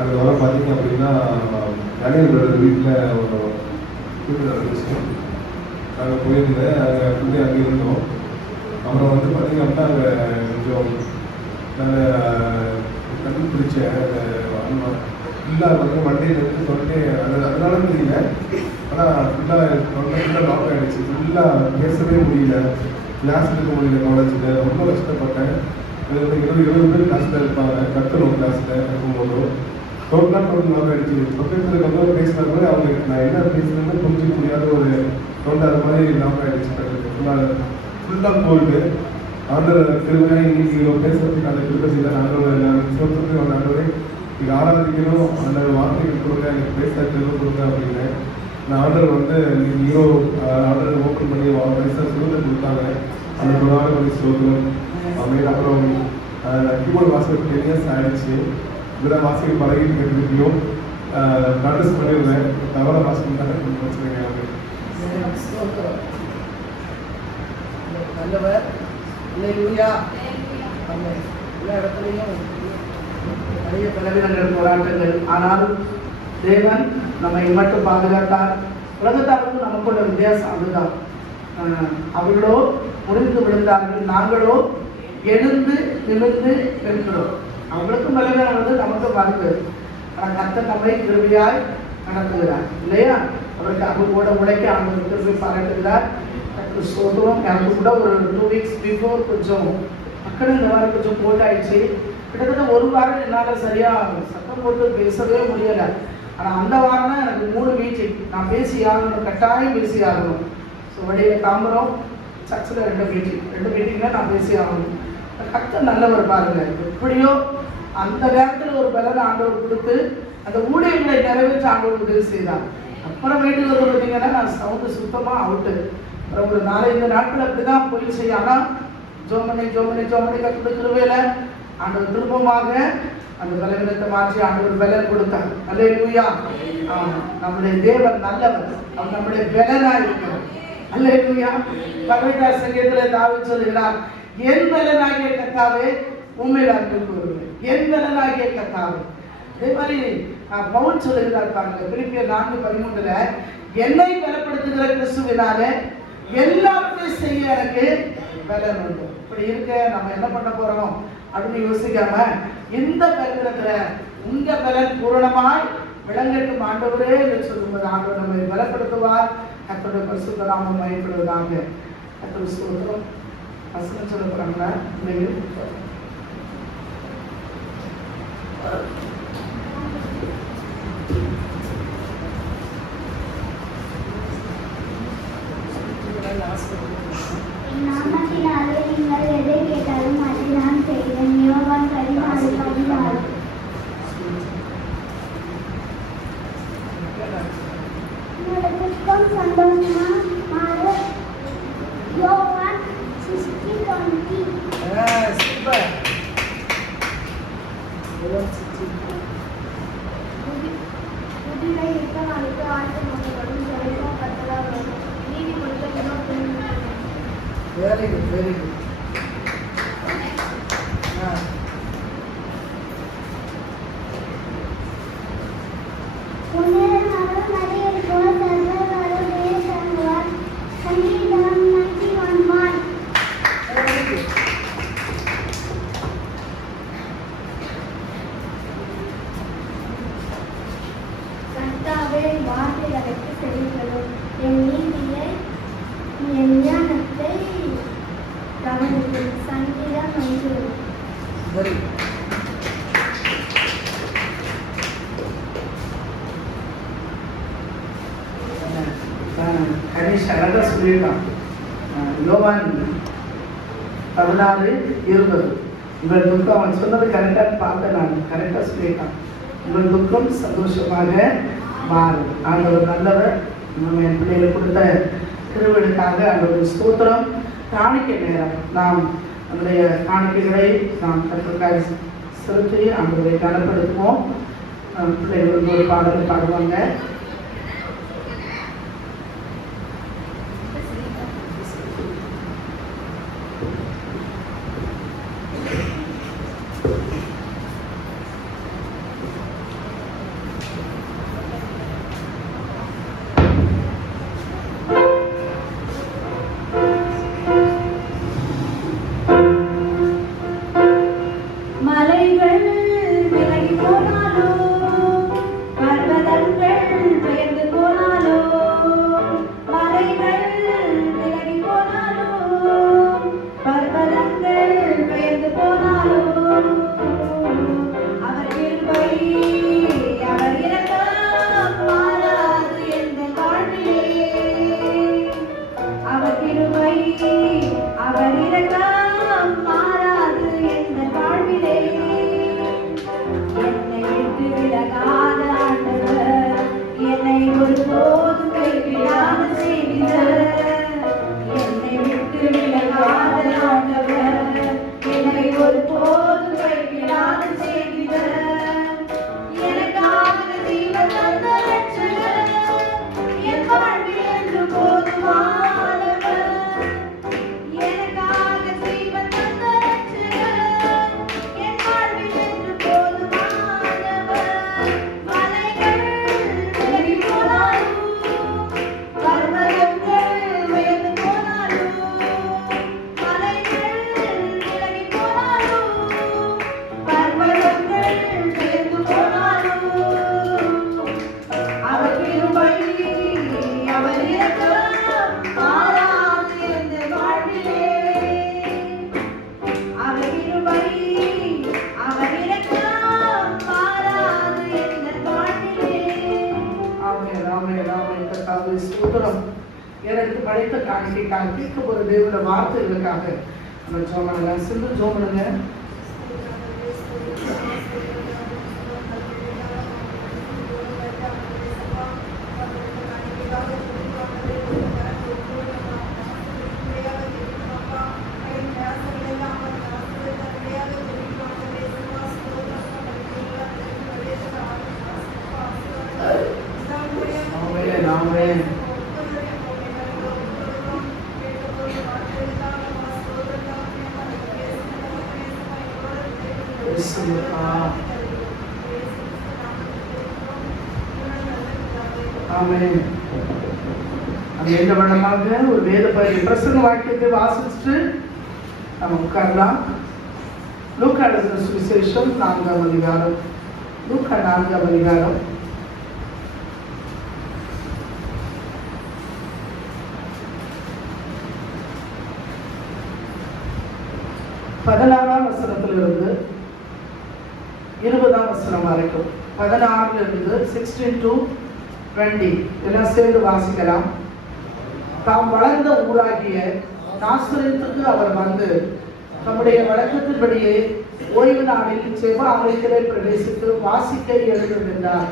அது வர பார்த்தீங்க அப்படின்னா, கணேசோட வீட்டில் ஒரு திருவிழா இருந்துச்சு. நாங்கள் போயிருந்தேன். அங்கே இருந்தோம். அப்புறம் வந்து பார்த்தீங்க அப்படின்னா அங்கே கொஞ்சம் நாங்கள் கண்டுபிடிச்சேன். ஃபுல்லாக வந்து வண்டியில் இருந்து சொல்லிட்டு அதனால தெரியல. ஆனால் ஃபுல்லாக லாக் ஆகிடுச்சு. ஃபுல்லாக பேசவே முடியல, கிளாஸ் எடுக்க முடியல. காலேஜில் ரொம்ப கஷ்டப்பட்டேன். அது வந்து 20 பேர் கிளாஸில் இருப்பாங்க. கற்றுணும் கிளாஸில் இருக்கும்போது டோட்டலாக லாக் ஆகிடுச்சு. பக்கத்தில் வந்து பேசினா கூட அவங்களுக்கு நான் என்ன பேசுகிறேன்னு புரிஞ்சிக்க முடியாத ஒரு டோட்டல் அது மாதிரி லாக் ஆகிடுச்சு. ஃபுல்லாக கோல்டு. ஆண்டவர் திருவிழா இன்னைக்கு பேசுறதுக்கு அந்த கிருபை செய்தார். ஆண்டவர் சொல்றதுக்கு அந்த ஆண்டவரே இது ஆராதிக்கணும், அந்த வார்த்தைகள் கொடுங்க, எனக்கு பேச கிருபை கொடுங்க அப்படின்னு நான் ஆண்டவர் வந்து ஹீரோ ஆர்டர் ஓப்பன் பண்ணி வயசாக சுதந்திரம் கொடுத்தாங்க. அந்த பிரதான பண்ணி சோதனம் அப்படின்னு. அப்புறம் கீபோர்டு வாசிக்க 10 years ஆயிடுச்சு. இதெல்லாம் வாசிக்க பழகிட்டு கற்றுக்கிட்டையும் ப்ராக்டிஸ் பண்ணிடுவேன். தவற வாசிக்கிட்டாங்க கொஞ்சம் பிரச்சனைங்க. நல்லவர். அல்லேலூயா. எல்லா இடத்துலையும் நிறைய பலவீனங்கள், போராட்டங்கள், ஆனாலும் தேவன் நம்மை மட்டும் பாதுகாத்தார். உலகத்தாருக்கும் நமக்குள்ள வித்தியாசம் அதுதான். அவர்களோ முறிந்து விழுந்தார்கள், நாங்களோ எழுந்து நிமிர்ந்து இருக்கிறோம். அவங்களுக்கும் பலவீனம் வந்து நமக்கும் வருது. ஆனால் கர்த்தர் நம்மை கிருபையாய் நடத்துகிறார் இல்லையா? அவருக்கு அவங்க உழைக்க அவங்க கிருபை பாராட்டுகிறார். சோதனம். எனக்கு கூட ஒரு 2 weeks பிஃபோர் கொஞ்சம் மக்கள் இந்த மாதிரி கொஞ்சம் போட்டாயிடுச்சு. கிட்டத்தட்ட ஒரு வாரம் என்னால் சரியாக சத்தம் போட்டு பேசவே முடியலை. ஆனால் அந்த வாரம் தான் எனக்கு 3 மீட்டிங். நான் பேசி ஆகணும், கட்டாயம் பேசி ஆகணும். ஸோ வழியில் தாம்பரம் சர்ச்சில் 2 மீட்டிங்கில் நான் பேசி ஆகணும். கர்த்தர் நல்லவர் பாருங்க. எப்படியோ அந்த நேரத்தில் ஒரு பலனை ஆண்டவர் கொடுத்து அந்த ஊழியர்களை நிறைவேற்ற ஆண்டவர் உதவி செய்தார். அப்புறம் வீட்டுக்கு வந்து பார்த்தீங்கன்னா நான் சவுண்டு சுத்தமாக அவுட்டு. அப்புறம் ஒரு 4-5 நாட்கள் அப்படி தான் போய் செய்ய. ஆனால் ஜோமனி கற்றுக்கிற கிருபையில ஆண்டவர் திரும்பமாக அந்த பலவீனத்தை மாற்றி ஆண்டவர் பலன் கொடுத்தார். அல்லேலூயா. நம்முடைய தேவன் நல்லவர். அவர் நம்முடைய பலனாக இருக்கிறார். அல்லேலூயா. 18ஆம் சங்கீதத்தில் தாவீது சொல்கிறார், என் பலனாகிய கர்த்தாவே உம்மில் அன்பு கூறுவேன். என் பலனாகிய கர்த்தாவே. அதே மாதிரி பவுல் சொல்லுகிறார் பாருங்க, பிலிப்பியர் 4:13, என்னை பலப்படுத்துகிற கிறிஸ்துவினாலே எல்லாத்தையும் செய்ய எனக்கு பலன் உண்டு. இப்படி இருக்க நம்ம என்ன பண்ண போறோம் அப்படின்னு யோசிக்காம இந்த பலத்துல உங்க பலன் பூரணமாய் விளங்கட்டும் ஆண்டவரே என்று சொல்லும்போது ஆண்டவர் நம்மை பலப்படுத்துவார். கர்த்தருடைய பரிசுத்த நாமம் மகிமைப்படுவதாக. கர்த்தர் ஸ்தோத்திரம். வசனம் சொல்ல போறாங்களா? Very good. கர்த்தாவே வார்த்தைகளுக்கு செவிகளும் என் நீதியை என் ஞானத்தை கவனிக்கும். சங்கீதம் 5. Very good. கணேஷ் அழகா சொல்லியிருக்கான். யோவான் 16:20. உங்கள் துக்கம், அவன் சொன்னது கரெக்டாக பார்த்தேன், நான் கரெக்டாக சொல்லியிருக்கான். உங்கள் துக்கம் சந்தோஷமாக மாறும். ஆண்டவர் நல்லவர். நம்ம என் பிள்ளைகளுக்கு கொடுத்த திருவிழுக்காக ஆண்டவர் ஸ்தோத்திரம். காணிக்கை நேரம் நாம் நம்முடைய காணிக்கைகளை நாம் கற்றுக்காய் செலுத்தி ஆண்டவரை கனப்படுத்துவோம். பிள்ளைகள் ஒரு பாடல் பாடுவாங்க. மலைகள் விலகி போனாலோ, பர்வதங்கள் பெயர்ந்து போனாலோ, மலைகள் விலகி போனாலோ, பர்வதங்கள் பெயர்ந்து போனாலோ, அவர் கிருபை அவர் இரக்கம் மாறாது எங்கள் வாழ்விலே. அவர் கிருபை அவர் இரக்கம் மாறாது எங்கள் வாழ்விலே. என்னை விட்டு விலகாத ஆண்டவர், என்னை ஒருபோதும் கைவிடாத செய்திவர். என்னை விட்டு விலகாத ஆண்டவர், என்னை ஒருபோதும் கைவிடாத செய்திவர். எனக்காக ஜீவன் தந்த ரட்சகர், என் வாழ்வில் என்று போதுமானவர். எனக்காக ஜீவன் தந்த ரட்சகர், என் வாழ்வில் என்று போதுமானவர். மலைகள் விலகி போனாலும், பர்வதங்கள் உயர்ந்து போனாலும், மலைகள் விலகி போனாலும், பர்வதங்கள் உயர்ந்து போனாலும், அவர் கிருபை அவர் இரக்கம் மாறாது எங்கள் வாழ்விலே. அவர் கிருபை அவர் இரக்கம் மாறாது எங்கள் வாழ்விலே. ஆமென், ஆமென், ஆமென். கர்த்தாவே ஸ்தோத்திரம். எனக்கு படைத்த காணிக்கைக்காக கேட்க போற தேவனுடைய வார்த்தைகளுக்காக நம்ம ஜெபம் பண்ணலாம். சிந்து ஜெபம் பண்ணுங்க. ஆமென், ஆமென். இயேசுவா. ஆமென். அது என்ன பண்ணலாங்க? ஒரு வேத பிரசங்க வாக்கியத்தை வாசிச்சுட்டு நம்ம உட்காரலாம். லூக்கா எழுதின சுவிசேஷம் 4ஆம் அதிகாரம். லூக்கா 4ஆம் அதிகாரம். பதினாறாம் வசனத்திலிருந்து 20ஆம் வசனம் வரைக்கும். 16 16 to 20 எல்லாம் சேர்ந்து வாசிக்கலாம். தாம் வளர்ந்த ஊராகிய நாசரேத்துக்கு அவர் வந்து தம்முடைய வழக்கத்தின்படியே ஓய்வு நாளில் செப ஆலயத்திலே பிரவேசித்து வாசிக்க எழுந்திருந்தார்.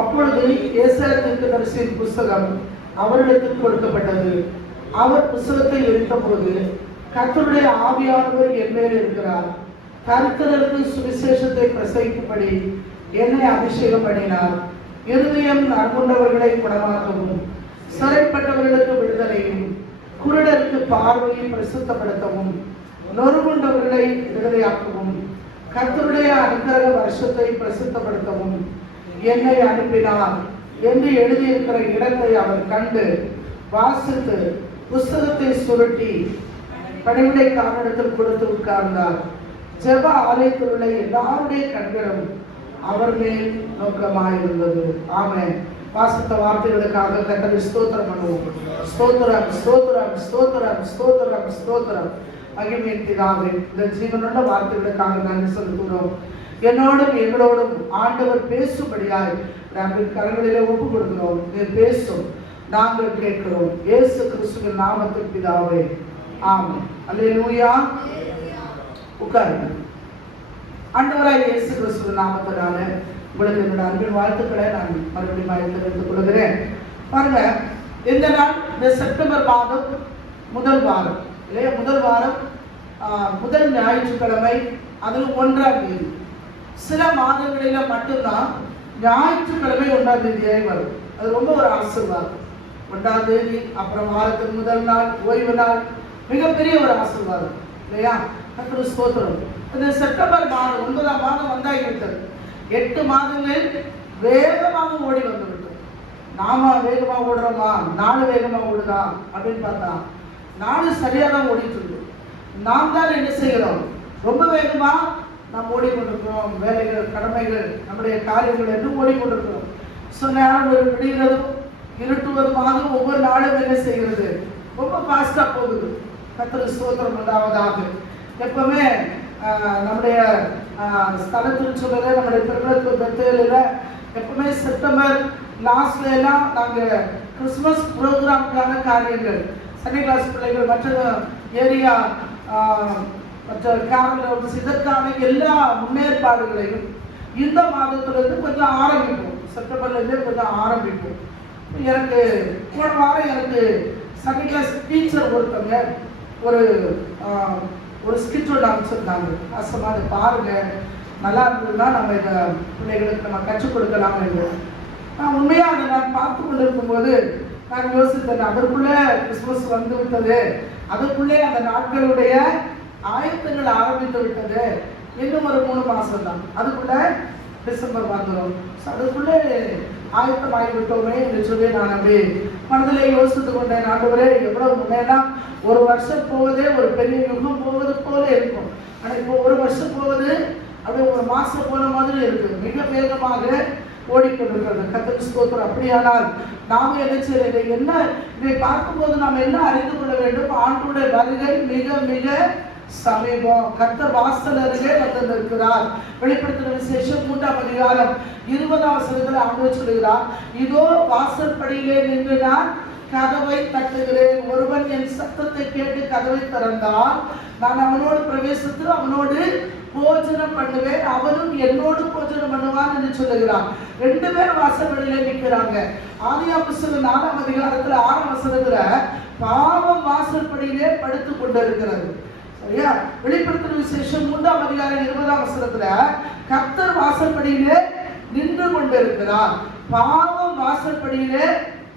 அப்பொழுது ஏசாயா தீர்க்கதரிசியின் புஸ்தகம் அவரிடத்தில் கொடுக்கப்பட்டது. அவர் புஸ்தகத்தை எடுத்தபோது, கர்த்தருடைய ஆவியானவர் என் மேல் இருக்கிறார், தரித்திரருக்கு சுவிசேஷத்தை பிரசங்கிக்கும்படி என்னை அபிஷேகம் பண்ணினார். இருதயம் நறுங்குண்டவர்களை குணமாக்கவும், சிறைப்பட்டவர்களுக்கு விடுதலையும், குருடருக்கு பார்வையை பிரசுத்தப்படுத்தவும், நொறுங்குண்டவர்களை விடுதலையாக்கவும், கர்த்தருடைய அனுக்கிரக வருஷத்தை பிரசுத்தப்படுத்தவும் என்னை அனுப்பினார் என்று எழுதியிருக்கிற இடத்தை அவர் கண்டு வாசித்து புஸ்தகத்தை சுருட்டி பணிவிடைக்காரனிடத்தில் கொடுத்து உட்கார்ந்தார். ஜெப ஆலயத்தில் உள்ள எல்லாருடைய கண்களும் அவர் மேல் நோக்கமாயிருந்தது. ஆமென். வாசித்த வார்த்தைகளுக்காக கர்த்தரை ஸ்தோத்திரம் பண்ணுவோம். ஸ்தோத்திரம், ஸ்தோத்திரம், ஸ்தோத்திரம், ஸ்தோத்திரம், ஸ்தோத்திரம். மகிமையின் பிதாவே, இந்த ஜீவனுள்ள வார்த்தைகளுக்காக நன்றி செலுத்துகிறோம். என்னோடும் எங்களோடும் ஆண்டவர் பேசும்படியாய் நாங்கள் கரங்களிலே ஒப்பு கொடுக்கிறோம். நீர் பேசும், நாங்கள் கேட்கிறோம். இயேசு கிறிஸ்துவின் நாமத்தில் பிதாவே, ஆமென். அல்லேலூயா. உட்காருங்க. ஆண்டவராய் இயேசு கிறிஸ்துவின் நாமத்தினால உங்களுக்கு என்னோட அன்பின் வாழ்த்துக்களை நான் மறுபடியும் தெரிவித்துக் கொள்கிறேன். பாருங்க, இந்த நாள் இந்த செப்டம்பர் மாதம் முதல் வாரம் இல்லையா? முதல் வாரம் முதல் ஞாயிற்றுக்கிழமை, அதில் 1ஆம் தேதி. சில மாதங்களில மட்டும்தான் ஞாயிற்றுக்கிழமை 1ஆம் தேதியாய் வரும். அது ரொம்ப ஒரு ஆசீர்வாதம். 1ஆம் தேதி, அப்புறம் வாரத்தின் முதல் நாள், ஓய்வு நாள், மிகப்பெரிய ஒரு ஆசீர்வாதம் இல்லையா? கர்த்தருக்கு ஸ்தோத்திரம். இந்த செப்டம்பர் மாதம் 9ஆம் மாதம் வந்தாகிவிட்டது. 8 மாதங்கள் வேகமாக ஓடி வந்து விட்டது. நாம வேகமா ஓடுறோமா, நாடு வேகமா ஓடுதா அப்படின்னு பார்த்தா நாடு சரியா தான் ஓடிட்டு இருக்கு. நாம் தான் என்ன செய்கிறோம்? ரொம்ப வேகமா நாம் ஓடிக்கொண்டிருக்கிறோம். வேலைகள், கடமைகள், நம்முடைய காரியங்கள் என்று ஓடிக்கொண்டிருக்கிறோம். ஸோ நேரம் விடுகிறதும் இருட்டுவதுமாக ஒவ்வொரு நாளும் என்ன செய்கிறது? ரொம்ப ஃபாஸ்டா போகுது. கர்த்தருக்கு ஸ்தோத்திரம் உண்டாவதாக. எப்பவுமே நம்முடைய ஸ்தலத்தில் சொல்லுறது, நம்முடைய திருவிழா பெத்தேலில் எப்பவுமே செப்டம்பர் லாஸ்ட்ல எல்லாம் நாங்கள் கிறிஸ்துமஸ் ப்ரோக்ராமுக்கான காரியங்கள், சண்டே கிளாஸ் பிள்ளைகள், மற்ற ஏரியா, மற்ற கேரள இதற்கான எல்லா முன்னேற்பாடுகளையும் இந்த மாதத்திலிருந்து கொஞ்சம் ஆரம்பிப்போம். செப்டம்பர்லேருந்தே கொஞ்சம் ஆரம்பிப்போம். எனக்கு போன வாரம் எனக்கு சண்டே கிளாஸ் டீச்சர் ஒருத்தவங்க ஒரு ஸ்கிட் ஒன்று அமைச்சிருந்தாங்க. அசமா அதை பாருங்க, நல்லா இருந்ததுன்னா நம்ம இந்த பிள்ளைகளுக்கு நம்ம கற்றுக் கொடுக்கலாம் என்று. நான் உண்மையாக அதை நான் பார்த்து கொண்டு இருக்கும்போது நான் யோசித்தேன், அதற்குள்ளே கிறிஸ்துமஸ் வந்து விட்டது, அதற்குள்ளே அந்த நாட்களுடைய ஆயத்தங்கள் ஆரம்பித்து விட்டது. இன்னும் ஒரு 3 மாதம் தான், அதுக்குள்ளே டிசம்பர் வந்துடும். அதுக்குள்ளே ஆயத்தமாகிவிட்டோமே என்று சொல்லி நான் அப்படி மனதிலே யோசித்து கொண்டேன். ஆண்டவரே, எவ்வளவு முன்னேலாம் ஒரு வருஷம் போவதே ஒரு பெரிய யுகம் போவது போல இருக்கும். ஆனால் இப்போ ஒரு வருஷம் போவது அப்படியே ஒரு மாசம் போன மாதிரி இருக்கு. மிக வேகமாக ஓடிக்கொண்டிருக்கிறது. கர்த்தருக்கு ஸ்தோத்திரம். அப்படியானால் நாம என்ன செய்யறது? இதை பார்க்கும்போது நாம் என்ன அறிந்து கொள்ள வேண்டும்? ஆண்டவருடைய வருகை மிக மிக சமீபம். கர்த்தர் வாசல் அருகே வந்து நிற்கிறார். வெளிப்படுத்தின விசேஷம் 3ஆம் அதிகாரம் 20ஆம் வசனத்தில் ஆண்டவர் சொல்கிறார், இதோ வாசல் படியிலே நின்று நான் கதவை தட்டுகிறேன். ஒருவன் என் சத்தத்தை கேட்டு கதவை திறந்தால் நான் அவனோடு பிரவேசித்து அவனோடு போஜனம் பண்ணுவேன், அவனும் என்னோடு போஜனம் பண்ணுவான் என்று சொல்லுகிறான். 2 பேர் வாசல் வெளியிலே நிற்கிறாங்க. ஆதியாகமம் புத்தகம் 4ஆம் அதிகாரத்துல 6ஆம் வசனத்துல பாவம் வாசல் படியிலே படுத்து கொண்டிருக்கிறது. சரியா? வெளிப்படுத்தின விசேஷம் 3ஆம் அதிகாரம் 20ஆம் வசனத்துல கர்த்தர் வாசல் படியிலே நின்று கொண்டிருக்கிறார். பாவம் வாசல் படியிலே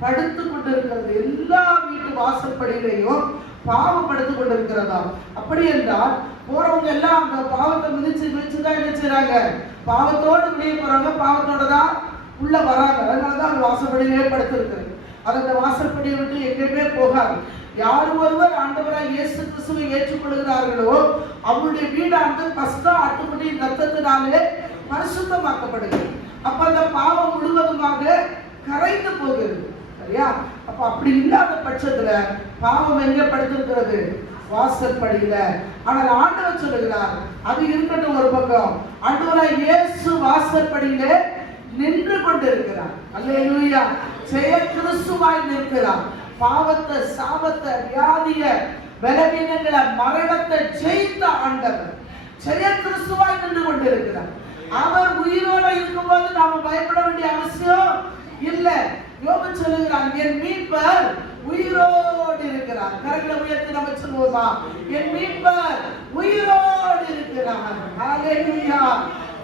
படுத்து கொண்டிருக்கிறது. எல்லா வீட்டு வாசல் படியிலையும் பாவம் படுத்து கொண்டிருக்கிறதா? அப்படி என்றால் போறவங்க எல்லாம் அந்த பாவத்தை மிதிச்சுதான் என்ன செய்றாங்க? பாவத்தோடு வெளியே போறாங்க, பாவத்தோட தான் உள்ள வராங்க. அதனாலதான் அந்த வாசல்படியிலே படுத்திருக்கிறது. அது அந்த வாசல்படியை விட்டு எங்கேயுமே போகாது. யார் ஒருவர் ஆண்டவராய் இயேசு கிறிஸ்துவை ஏற்றுக்கொள்கிறார்களோ அவருடைய வீடானது பஸ்கா ஆட்டுக்குட்டியின் ரத்தத்தினாலே பரிசுத்தமாக்கப்படுகிறது. அப்ப அந்த பாவம் முழுவதுமாக கரைந்து போகிறது. சரியா? அப்ப அப்படி இல்லாத பட்சத்துல பாவம் எங்க படுத்திருக்கிறது? வாசல் படியில. ஆனால் ஆண்டவர் சொல்லுகிறார், அது இருக்கட்டும் ஒரு பக்கம், ஆண்டவராய் இயேசு வாசல் படியில நின்று கொண்டிருக்கிறார். அல்லேலூயா. ஜெய கிறிஸ்துவாய் நிற்கிறார். பாவத்தை, சாபத்தை, வியாதிய, பலவீனங்களை, மரணத்தை ஜெயித்த ஆண்டவர் ஜெய கிறிஸ்துவாய் நின்று கொண்டிருக்கிறார். அவர் உயிரோடு இருக்கும்போது நாம பயப்பட வேண்டிய அவசியம் இல்லை. யோபு சொல்லுகிறான், என் மீட்பர் உயிரோடு இருக்கிறார். கரங்களை உயர்த்தி நம்ம சொல்லுவோமா? என் மீட்பர் உயிரோடு இருக்கிறார். ஹல்லேலூயா.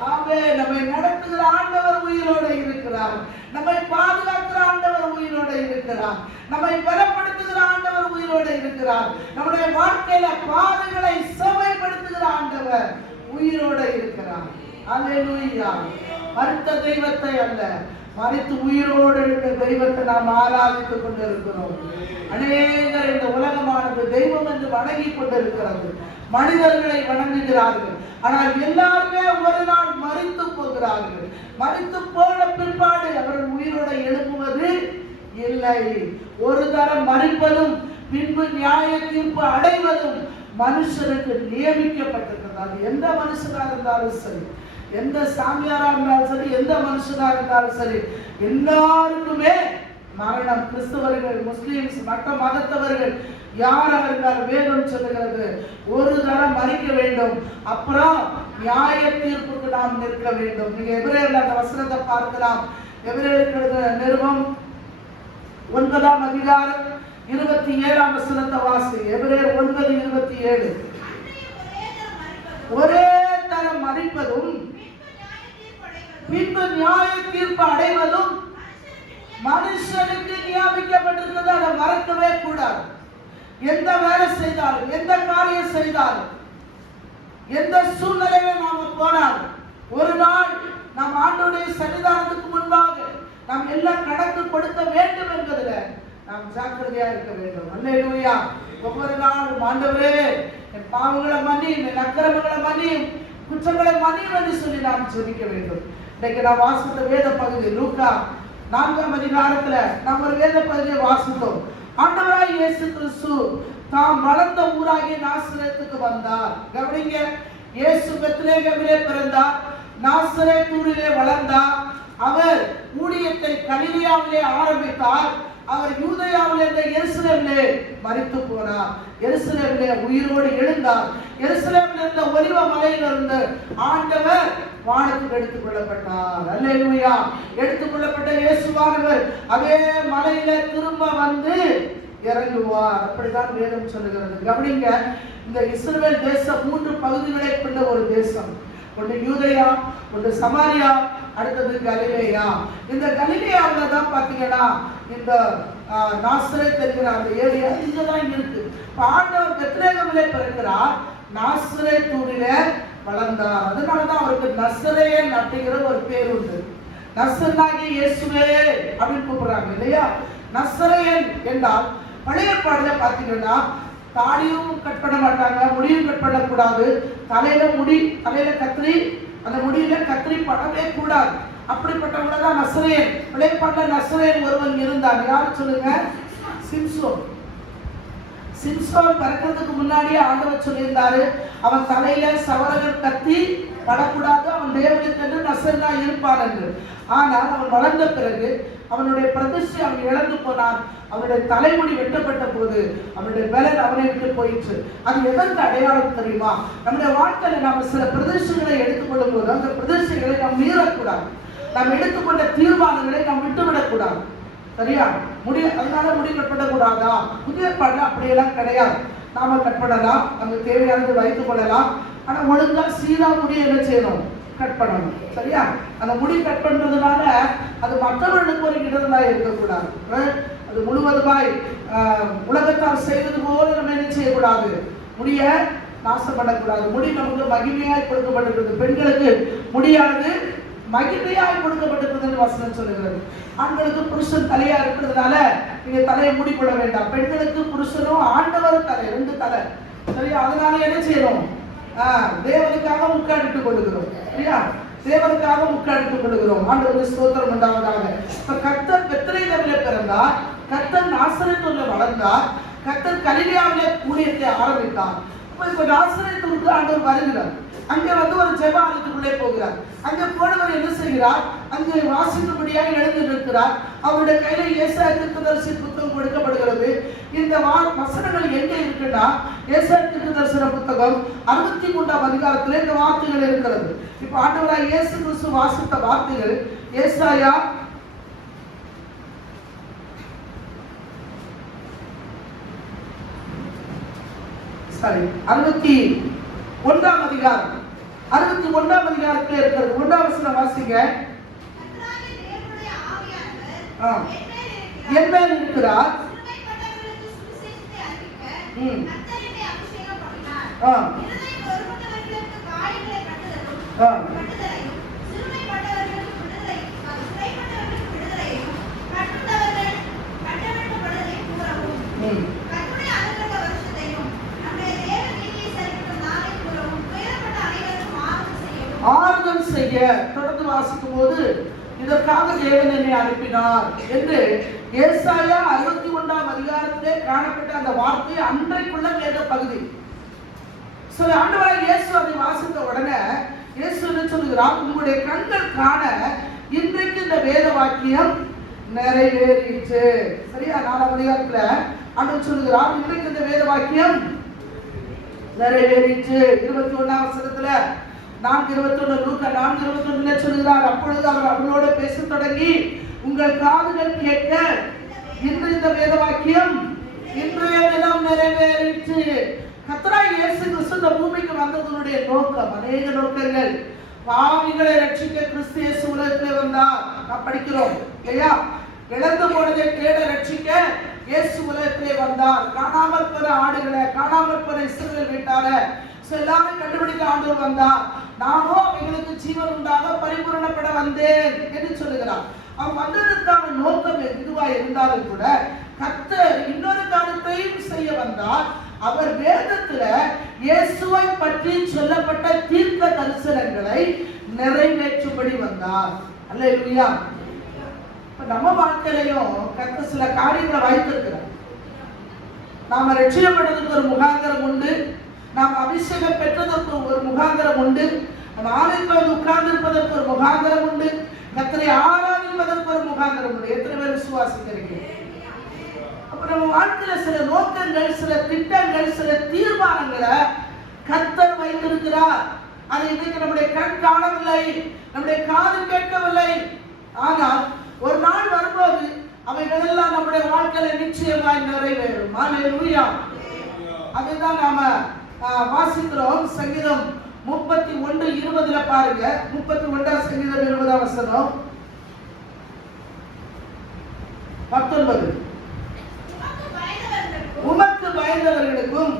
ஆமே. நம்மை நடத்துகிற ஆண்டவர் உயிரோடு இருக்கிறார். நம்மை பாதுகாக்கிற ஆண்டவர் உயிரோடு இருக்கிறார். நம்மை பலப்படுத்துகிற ஆண்டவர் உயிரோடு இருக்கிறார். நம்முடைய வாழ்க்கையில பாதைகளை செவ்வாய்ப்படுத்துகிற ஆண்டவர் உயிரோடு இருக்கிறார். அல்லேலூயா. மரித்த தெய்வத்தை அல்ல, மரித்து உயிரோடு இருக்கிற தெய்வத்தை நாம் ஆராதித்துக் கொண்டிருக்கிறோம். அநேகர் இந்த உலகமானது தெய்வம் என்று வணங்கி கொண்டிருக்கிறது. மனிதர்களை வணங்குகிறார்கள். ஆனால் எல்லாருமே ஒரு நாள் மரித்து போகிறார்கள். மரித்து போன பிற்பாடு அவர்கள் உயிரோடு எழுப்புவது இல்லை. ஒரு தரம் மரிப்பதும் பின்பு நியாய தீர்ப்பு அடைவதும் மனுஷனுக்கு நியமிக்கப்பட்டிருக்கிறது. அது எந்த மனுஷனாக இருந்தாலும் சரி, எந்த சாமியாரா இருந்தாலும் சரி, எந்த மனுஷனாக இருந்தாலும் சரி, எல்லாருக்குமே மரணம். கிறிஸ்தவர்கள், முஸ்லிம்ஸ், மற்ற மதத்தவர்கள் யாராக இருந்தாலும் வேதம் சொல்லுகிறது ஒரு தரம் மறிக்க வேண்டும், அப்புறம் நியாய தீர்ப்புக்கு நாம் நிற்க வேண்டும். நீங்க எபிரேயர்ல அந்த வசனத்தை பார்க்கலாம். எபிரேயர் நிருபம் 9ஆம் அதிகாரம் 27ஆம் வசனத்தை வாசி. எபிரேயர் 9:27. ஒரே தரம் மறிப்பதும் பின்பு நியாய தீர்ப்பு அடைவதும் மனுஷனுக்கு நியமிக்கப்பட்டிருக்கிறது. அதை மறக்கவே கூடாது. எந்த வேலை செய்தாலும், எந்த காரியம் செய்தாலும், எந்த சூழ்நிலையில நாம போனாலும் ஒரு நாள் நாம் ஆண்டவருடைய சன்னிதானத்துக்கு முன்பாக நாம் எல்லாம் கணக்கு கொடுக்க வேண்டும் என்பதில் நாம் ஜாக்கிரதையா இருக்க வேண்டும். அல்லேலூயா. ஒவ்வொரு நாளும் ஆண்டவரே என் பாவங்களை மன்னியும், என் அக்கிரமங்களை மன்னியும், குற்றங்களை மன்னியும் என்று சொல்லி நாம் ஜெபிக்க வேண்டும். இன்னைக்கு நான் வாசித்த வேத பகுதி லூக்கா 4ஆம் அதிகாரத்துல நாம் ஒரு வேத பகுதியை வாசித்தோம். ஆண்டவராய் இயேசு கிறிஸ்து தாம் வளர்ந்த ஊராகிய நாசரேத்துக்கு வந்தார். கவனிங்க, இயேசு பெத்லகேமிலே பிறந்தார், நாசரேத் ஊரிலே வளர்ந்தார். அவர் ஊழியத்தை கலிலேயாவிலே ஆரம்பித்தார். அவர் யூதேயாவிலே இருந்த எருசலேமிலே மரித்து போனார். எருசலேமிலே உயிரோடு எழுந்தார். எருசலேமில் இருந்த ஒலிவ மலையிலிருந்து ஆண்டவர் வானத்துக்கு எடுத்துக் கொள்ளப்பட்டார். அல்லேலூயா. எடுத்துக் கொள்ளப்பட்ட இயேசுவானவர் அதே மலையில திரும்ப வந்து இறங்குவார். அப்படிதான் வேதம் சொல்லுகிறது. கவனிங்க, இந்த இஸ்ரவேல் தேசம் 3 பகுதிகளை கொண்ட ஒரு தேசம். ஒன்று யூதேயா, ஒன்று சமாரியா, அடுத்தது கலிலேயா. இந்த கலிலேயாவில தான் பாத்தீங்கன்னா இந்த நாசரேத் என்கிற அந்த ஏரியா இங்கதான் இருக்கு. ஆண்டவர் பெத்லகேமிலே பிறக்கிறார், நாசரேத் ஊரிலே வளர்ந்தார். அதனாலதான் அவருக்கு நசரேயன் அப்படிங்கிற ஒரு பேர் உண்டு. நசரேயனாகிய இயேசுவே அப்படின்னு கூப்பிடுறாங்க இல்லையா? நசரேயன் என்றால் பழைய பாடல பாத்தீங்கன்னா தாடியும் கட் பண்ண மாட்டாங்க, முடியும் கட் பண்ணக்கூடாது, தலையில முடி, தலையில கத்திரி, அந்த முடியில கத்திரி படவே கூடாது. அப்படிப்பட்டவங்க தான் நசரேயன். பழைய பாடல நசரேயன் ஒருவன் இருந்தான். யாரு சொல்லுங்க? சிம்சோன். சிம்சோன் பிறக்கிறதுக்கு முன்னாடியே ஆண்டவர் சொல்லியிருந்தாரு, அவன் தலையில சவரகர் கத்தி படக்கூடாது, அவன் தேவனுக்கு என்று நசரேயனா இருப்பான் என்று. ஆனால் அவன் வளர்ந்த பிறகு அவனுடைய பிரதிஷ்டை அவன் இழந்து போனான். அவனுடைய தலைமுடி வெட்டப்பட்ட போது அவனுடைய பலன் அவனை விட்டு போயிற்று. அது எதற்கு அடையாளம் தெரியுமா? நம்முடைய வாழ்க்கையில நாம சில பிரதிஷ்டைகளை எடுத்துக்கொள்ளும் போது அந்த பிரதிஷ்டைகளை நாம் மீறக்கூடாது. நாம் எடுத்துக்கொண்ட தீர்மானங்களை நாம் விட்டுவிடக்கூடாது. சரியா? அதனால முடி கட்படக்கூடாதா? புதிய பாடல அப்படியெல்லாம் கிடையாது. நாம கட்படலாம், நமக்கு தேவையானது வைத்துக் கொள்ளலாம். ஆனா ஒழுங்கா சீரா முடி என்ன செய்யணும்? கட் பண்ணணும். சரியா? அந்த முடி கட் பண்றதுனால அது மற்றவர்களுக்கு ஒரு இடர்களா இருக்கக்கூடாது. அது முழுவதுமாய் உலகத்தால் செய்வது போல நம்ம என்ன செய்யக்கூடாது? முடிய நாசப்படக்கூடாது. முடி நமக்கு மகிமையாய் கொடுக்கப்பட்டிருக்கிறது. பெண்களுக்கு முடியானது மகிமையாய் கொடுக்கப்பட்டிருக்கிறது வசனம் சொல்லுகிறது. ஆண்களுக்கு புருஷன் தலையா இருக்கிறதுனால நீங்க தலையை மூடிக்கொள்ள வேண்டாம். பெண்களுக்கு புருஷனும் ஆண்டவரும் தலை, 2 தலை. சரியா? அதனால என்ன செய்யணும்? தேவனுக்காக முக்காடிட்டுக் கொள்ளுகிறோம். சரியா? தேவனுக்காக முக்காடிட்டுக் கொள்ளுகிறோம். ஆண்டவருக்கு ஸ்தோத்திரம் உண்டாவதாக. இப்ப கர்த்தர் பெத்லகேமிலே பிறந்தார், கர்த்தர் நாசரேத்துல வளர்ந்தார், கர்த்தர் கலிலேயாவிலே ஊழியத்தை ஆரம்பித்தார். இப்ப நாசரேத்துக்கு ஆண்டவர் வருகிறார். அங்கே வந்து ஒரு ஜெப ஆலயத்துக்குள்ளே போகிறார். அங்கே போனவர் என்ன செய்கிறார்? அங்கே வாசிக்கும்படியாக எழுந்து நிற்கிறார். அவருடைய கையில ஏசாயா தீர்க்கதரிசி புத்தகம் கொடுக்கப்படுகிறது. இந்த வசனங்கள் எங்கே இருக்குன்னா ஏசாயா தீர்க்கதரிசன புத்தகம் 63ஆம் அதிகாரத்திலே இந்த வார்த்தைகள் இருக்கிறது. இப்ப ஆண்டவராய் இயேசு கிறிஸ்து வாசித்த வார்த்தைகள் ஏசாயா 61ஆம் அதிகாரம் 61ஆம் அதிகாரத்தில் இருக்கிறது. 1ஆம் வசனம் வாசிங்க. என் மேல் இருக்கிறார். ஆறுதல் செய்ய தொடர்ந்து வாசிக்கும் போது இதற்காக தேவன் என்னை அனுப்பினார் என்று ஏசாயா 61ஆம் அதிகாரத்திலே காணப்பட்ட அந்த வார்த்தை அன்றைக்குள்ள வேத பகுதி. சில ஆண்டவராய் இயேசு அதை வாசித்த உடனே இயேசு என்ன சொல்லுகிறார்? உங்களுடைய கண்கள் காண இன்றைக்கு இந்த வேத வாக்கியம் நிறைவேறிச்சு. சரியா? 4ஆம் அதிகாரத்துல ஆண்டவர் சொல்லுகிறார், இன்றைக்கு இந்த வேத வாக்கியம் நிறைவேறிச்சு. 21ஆம் வசனத்துல 4:21 லூக்கா 4:21 சொல்லுகிறார், அப்பொழுது அவர் அவர்களோடு பேசத் தொடங்கி, உங்கள் காதுகள் கேட்க இன்று இந்த வேத வாக்கியம் இன்றைய தினம் நிறைவேறிச்சு. கர்த்தராகிய இயேசு கிறிஸ்து இந்த பூமிக்கு வந்ததனுடைய நோக்கம் அநேக நோக்கங்கள். பாவிகளை ரட்சிக்க கிறிஸ்து இயேசு உலகத்திலே வந்தார். நாம் படிக்கிறோம் இல்லையா? இழந்து போனதை தேட ரட்சிக்க இயேசு உலகத்திலே வந்தார். காணாமல் போன ஆடுகளை, காணாமல் போன இஸ்ரவேல் வீட்டார எல்லாரும் கண்டுபிடிக்க ஆண்டவர் வந்தார். நானோ அவைகளுக்கு ஜீவன் உண்டாக பரிபூரணப்பட வந்தேன் என்று சொல்லுகிறார். அவன் வந்ததற்கான நோக்கம் எதுவா இருந்தாலும் கூட கர்த்தர் இன்னொரு காரியத்தையும் செய்ய வந்தார். அவர் வேதத்துல இயேசுவை பற்றி சொல்லப்பட்ட தீர்க்க தரிசனங்களை நிறைவேற்றும்படி வந்தார். அல்லேலூயா. நம்ம வாழ்க்கையிலையும் கர்த்தர் சில காரியங்களை வைத்திருக்கிறார். நாம ரட்சிக்கப்பட்டதுக்கு ஒரு முகாந்திரம் உண்டு. நாம் அபிஷேகம் பெற்றதற்கு ஒரு முகாந்திரம் உண்டு. நம்ம ஆலயத்தில் உட்கார்ந்து இருப்பதற்கு ஒரு முகாந்திரம் உண்டு. கர்த்தரை ஆராதிப்பதற்கு ஒரு முகாந்திரம் உண்டு. எத்தனை பேர் விசுவாசிக்கிறீங்க? அப்ப நம்ம வாழ்க்கையில சில நோக்கங்கள், சில திட்டங்கள், சில தீர்மானங்களை கர்த்தர் வைத்திருக்கிறார். அதை இன்னைக்கு நம்முடைய கண் காணவில்லை, நம்முடைய காது கேட்கவில்லை. ஆனால் ஒரு நாள் வரும்போது அவைகள் எல்லாம் நம்முடைய வாழ்க்கையில நிச்சயமாய் நிறைவேறும். அல்லேலூயா. அதுதான் நாம வாசிக்கிறோம். சங்கீதம் 31:20 பாருங்க. 31 சங்கீதம் 20 வசனம் 19. உமக்கு பயந்தவர்களுக்கும்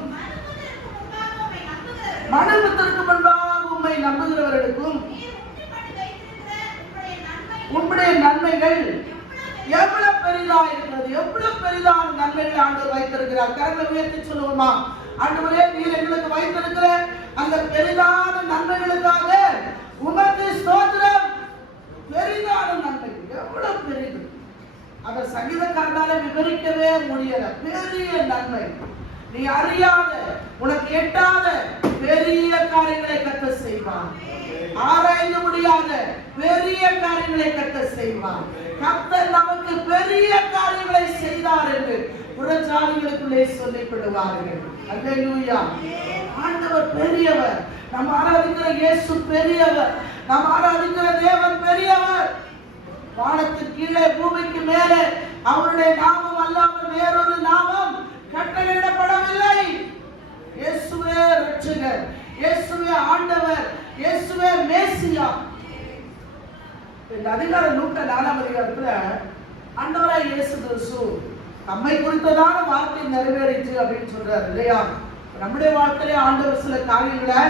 மனுபுத்திற்கு முன்பாக உம்மை நம்புகிறவர்களுக்கும் உம்முடைய நன்மைகள் எவ்வளவு பெரிதா இருக்கிறது. எவ்வளவு பெரிதான நன்மைகள் ஆண்டவர் வைத்திருக்கிறார். கரங்களை உயர்த்தி சொல்லுவோமா? ஆண்டவரே, நீர் எங்களுக்கு வைத்திருக்கிற அந்த பெரிதான நன்மைகளுக்காக உமக்கு ஸ்தோத்திரம். பெரிதான நன்மை எவ்வளவு பெரிது, அந்த சங்கீதக்காரனால விவரிக்கவே முடியல. பெரிய நன்மை, நீ அறியாத, உனக்கு எட்டாத பெரிய காரியங்களை கர்த்தர் செய்வார். ஆராய்ந்து முடியாத பெரிய காரியங்களை கர்த்தர் செய்வார். கர்த்தர் நமக்கு பெரிய காரியங்களை செய்தார் என்று புறஜாதிகளுக்குள்ளே சொல்லிவிடுவார்கள். அல்லேலூயா. ஆண்டவர் பெரியவர். நாம் ஆராதிக்கிற இயேசு பெரியவர். நாம் ஆராதிக்கிற தேவன் பெரியவர். வானத்திற்கு கீழே பூமிக்கு மேலே அவருடைய நாமம் அல்லாமல் வேறொரு நாமம் கட்டளையிடப்படவில்லை. இயேசுவே ரட்சகர், இயேசுவே ஆண்டவர், இயேசுவே மேசியா. இந்த அதிகாரம் 104ஆம் அதிகாரத்துல ஆண்டவராய் இயேசு கிறிஸ்து நம்மை குறித்ததான வார்த்தை நிறைவேறிச்சு அப்படின்னு சொல்றாரு இல்லையா? நம்முடைய வாழ்க்கையிலே ஆண்டவர் சில காரியங்களை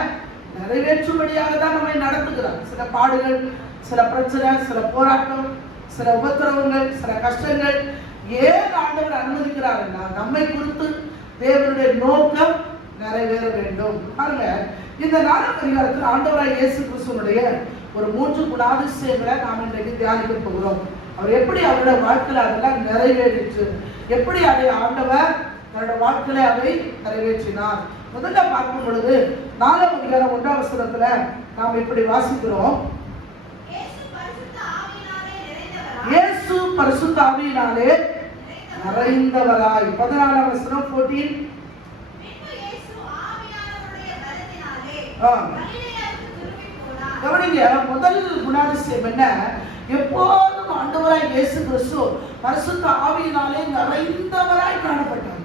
நிறைவேற்றும்படியாக தான் நம்மை நடத்துகிறார். சில பாடுகள், சில பிரச்சனை, சில போராட்டம், சில உபத்திரவங்கள், சில கஷ்டங்கள் ஏன் ஆண்டவர் அனுமதிக்கிறார்? நம்மை குறித்து தேவனுடைய நோக்கம் நிறைவேற வேண்டும். பாருங்க, இந்த 4ஆம் அதிகாரத்தில் ஆண்டவராய் இயேசு கிறிஸ்துவினுடைய ஒரு 3 குணாதிசயங்களை நாம் இன்றைக்கு தியானிக்க போகிறோம். அவர் எப்படி அவருடைய வாழ்க்கையில அதெல்லாம் நிறைவேறிச்சு, எப்படி அதை ஆண்டவர் தன்னுடைய வாழ்க்கையில அதை நிறைவேற்றினார். முதல்ல பார்க்கும் பொழுது 4ஆம் அதிகாரம் 1ஆம் வசனத்துல நாம் இப்படி வாசிக்கிறோம். இயேசு பரிசுத்த ஆவியினாலே நிறைந்தவராய். 14ஆம் வசனம் 14. கவனிங்க, முதல் குணாதிசயம் என்ன? எப்போதும் ஆண்டவராய் இயேசு கிறிஸ்து பரிசுத்த ஆவியினாலே நிறைந்தவராய் காணப்பட்டார்.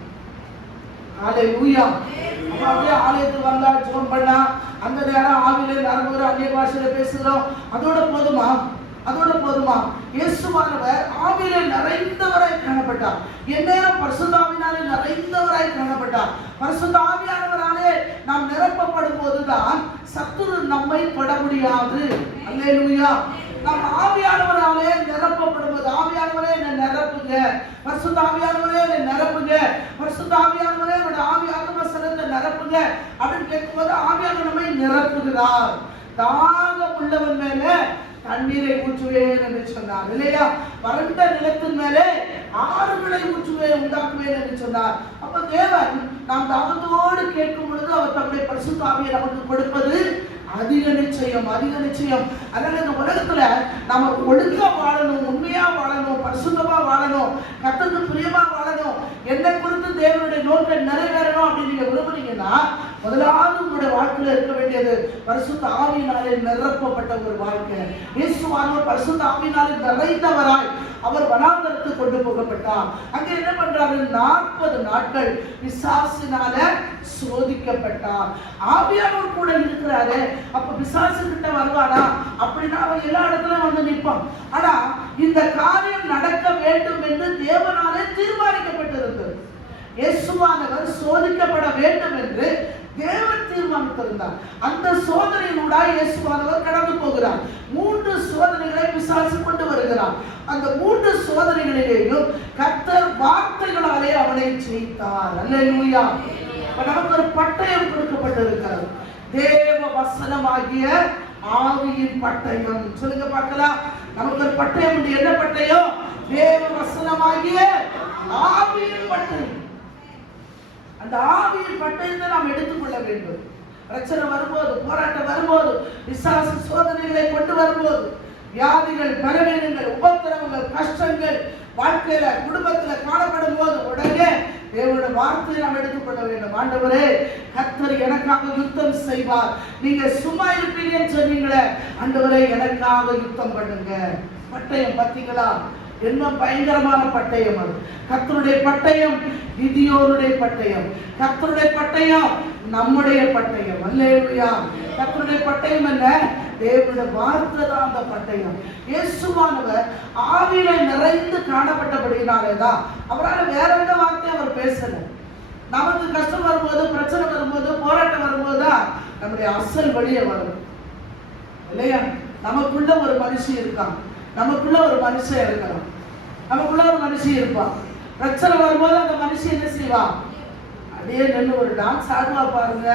ஹalleluya. அப்ப அப்படியே ஆலயத்துக்கு வந்தா ஜெபம் பண்ணா அந்த நேரம் ஆவியிலே நடந்துற அந்நிய பாஷையில பேசுறோம், அதோட போதுமா? அதோட போதுமா? இயேசுவானவர் ஆவியிலே நிறைந்தவராய் காணப்பட்டார். எந்நேரம் பரிசுத்த ஆவியினாலே நிறைந்தவராய் காணப்பட்டார். பரிசுத்த ஆவியானவராலே நாம் நிரப்பப்படும் போதுதான் சத்துரு நம்மை தொட முடியாது. அல்லேலூயா. நாம் ஆவியானவராலே நிரப்பப்படும்போது, ஆவியானவரே என்னை நிரப்புங்க, பரிசுத்த ஆவியானவரே என்னை நிரப்புங்க, பரிசுத்த ஆவியானவரே என்னோட ஆவி ஆத்மசனத்தை நிரப்புங்க அப்படின்னு கேட்கும்போது ஆவியானவர் நம்மை நிரப்புகிறார். தாகம் உள்ளவன் மேல தண்ணீரை ஊற்றுவேன் என்று சொன்னார் இல்லையா? வறண்ட நிலத்தின் மேலே ஆறுகளை ஊற்றுவேன் உண்டாக்குவேன் என்று சொன்னார். அப்ப தேவன் நாம் தாகத்தோடு கேட்கும் பொழுது அவர் தம்முடைய பரிசுத்த ஆவியை நமக்கு கொடுப்பது அதிக நிச்சயம், அதிக நிச்சயம். அதனால இந்த உலகத்துல நாம ஒழுங்கா வாழணும், உண்மையா வாழணும், பரிசுத்தமா வாழணும், கர்த்தருக்கு பிரியமா வாழணும், என்னை குறித்து தேவனுடைய நோக்கம் நிறைவேறணும் அப்படின்னு நீங்க விரும்புனீங்கன்னா முதலாவது உங்களுடைய வாழ்க்கையில இருக்க வேண்டியது பரிசுத்த ஆவியினாலே நிரப்பப்பட்ட ஒரு வாழ்க்கை. இயேசுவானவர் பரிசுத்த ஆவியினாலே நிறைந்தவராய் அவர் வனாந்தரத்துக்கு கொண்டு போகப்பட்டார். அங்க என்ன பண்றாரு? 40 நாட்கள் பிசாசினால சோதிக்கப்பட்டார். ஆவியானவர் கூட இருக்கிறாரு. அப்ப பிசாசு கிட்ட வருவானா? அப்படின்னா அவன் எல்லா இடத்துலயும் வந்து நிற்பான். ஆனா இந்த காரியம் நடக்க வேண்டும் என்று தேவனாலே தீர்மானிக்கப்பட்டிருந்தது. இயேசுவானவர் சோதிக்கப்பட வேண்டும் என்று தேவன் தீர்மானித்திருந்தார். அந்த சோதனையினூடாக இயேசுவானவர் கடந்து போகிறார். 3 சோதனைகளை பிசாசு கொண்டு வருகிறார். அந்த 3 சோதனைகளிலேயும் கர்த்தர் வார்த்தைகளாலே அவனை ஜெயித்தார். அல்லேலூயா. நமக்கு ஒரு பட்டயம் கொடுக்கப்பட்டிருக்கிறது, தேவ வசனமாகிய ஆவியின் பட்டயம். சொல்லுங்க பார்க்கலாம். நமக்கு ஒரு பட்டயம் உண்டு. என்ன பட்டயம்? தேவ வசனமாகிய ஆவியின் பட்டயம். அந்த ஆவியின் பட்டயத்தை நாம் எடுத்துக்கொள்ள வேண்டும். பிரச்சனை வரும்போது, போராட்டம் வரும்போது, பிசாசு சோதனைகளை கொண்டு வரும்போது, வியாதிகள், பலவீனங்கள், உபத்திரவங்கள், கஷ்டங்கள் வாழ்க்கையில குடும்பத்துல காணப்படும் போது உடனே தேவனுடைய வார்த்தையை நாம் எடுத்துக்கொள்ள வேண்டும். ஆண்டவரே, கர்த்தர் எனக்காக யுத்தம் செய்வார். நீங்க சும்மா இருப்பீங்கன்னு சொன்னீங்களே, ஆண்டவரே எனக்காக யுத்தம் பண்ணுங்க. பட்டயம் பார்த்தீங்களா? என்ன பயங்கரமான பட்டயம் அது! கர்த்தருடைய பட்டயம் கிதியோனுடைய பட்டயம், கர்த்தருடைய பட்டயம் நம்முடைய பட்டயம். அல்லேலூயா. கர்த்தருடைய பட்டயம் என்ன? தேவனுடைய வார்த்தை தான் அந்த பட்டயம். இயேசுவானவர் ஆவியிலே நிறைந்து காணப்பட்டபடியினாலேதான் அவரால் வேற எந்த வார்த்தையும் அவர் பேசல. நமக்கு கஷ்டம் வரும்போது, பிரச்சனை வரும்போது, போராட்டம் வரும்போது தான் நம்முடைய அசல் வழியை வரும் இல்லையா? நமக்குள்ள ஒரு மனுஷன் இருக்கான், நமக்குள்ள ஒரு மனுஷன் இருக்கலாம், நமக்குள்ள ஒரு மனுஷன் இருப்பான். பிரச்சனை வரும்போது அந்த மனுஷன் என்ன செய்வான்? அப்படியே நின்று ஒரு டான்ஸ் ஆடுவா பாருங்க.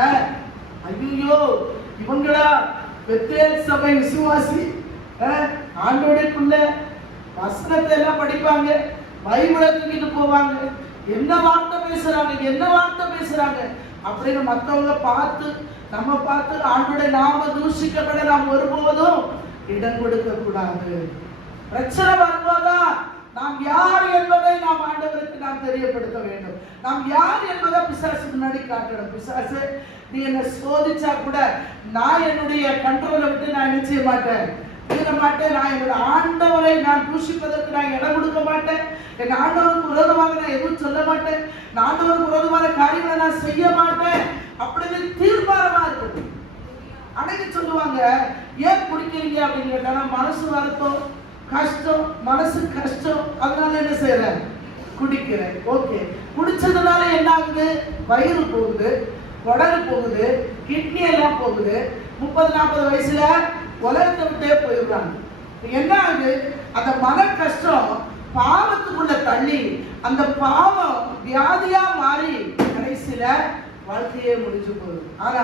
ஐயோ, இவங்களா பெத்தேல் சபை விசுவாசி, ஆண்டோடைக்குள்ள வசனத்தை எல்லாம் படிப்பாங்க, பைபிளை தூக்கிட்டு போவாங்க, என்ன வார்த்தை பேசுறாங்க, என்ன வார்த்தை பேசுறாங்க அப்படின்னு மற்றவங்க பார்த்து நம்ம பார்த்து ஆண்டோட நாம தூஷிக்கப்பட நாம் ஒருபோதும் இடம் கொடுக்க கூடாது. பிரச்சனை வரும்போதுதான் நாம் யார் என்பதை நாம் ஆண்டவருக்கு நாம் தெரியப்படுத்த வேண்டும். நாம் யார் என்பதை பிசாசு முன்னாடி காட்டணும். பிசாசு, நீ என்ன சோதிச்சா கூட நான் என்னுடைய கண்ட்ரோலை விட்டு நான் என்ன செய்ய மாட்டேன், மாட்டேன். நான் என்னோட ஆண்டவரை நான் தூஷிப்பதற்கு நான் இடம் கொடுக்க மாட்டேன். என் ஆண்டவருக்கு விரோதமாக நான் எதுவும் சொல்ல மாட்டேன். நான் ஆண்டவருக்கு விரோதமான காரியங்களை நான் செய்ய மாட்டேன் அப்படின்னு தீர்மானமா இருக்குது. அன்னைக்கு சொல்லுவாங்க, ஏன் குடிக்கிறீங்க அப்படின்னு கேட்டா, மனசு வருத்தம், கஷ்டம், மனசு கஷ்டம், அதனால என்ன செய்யறேன், குடிக்கிறேன். ஓகே, குடிச்சதுனால என்ன ஆகுது? வயிறு போகுது, உடல் போகுது, கிட்னி எல்லாம் போகுது. 30-40 வயசுல உலகத்தை விட்டே போயிடுறாங்க. என்ன ஆகுது? அந்த மன கஷ்டம் பாவத்துக்குள்ள தள்ளி அந்த பாவம் வியாதியா மாறி கடைசியில வாழ்க்கையே முடிஞ்சு போகுது. ஆனா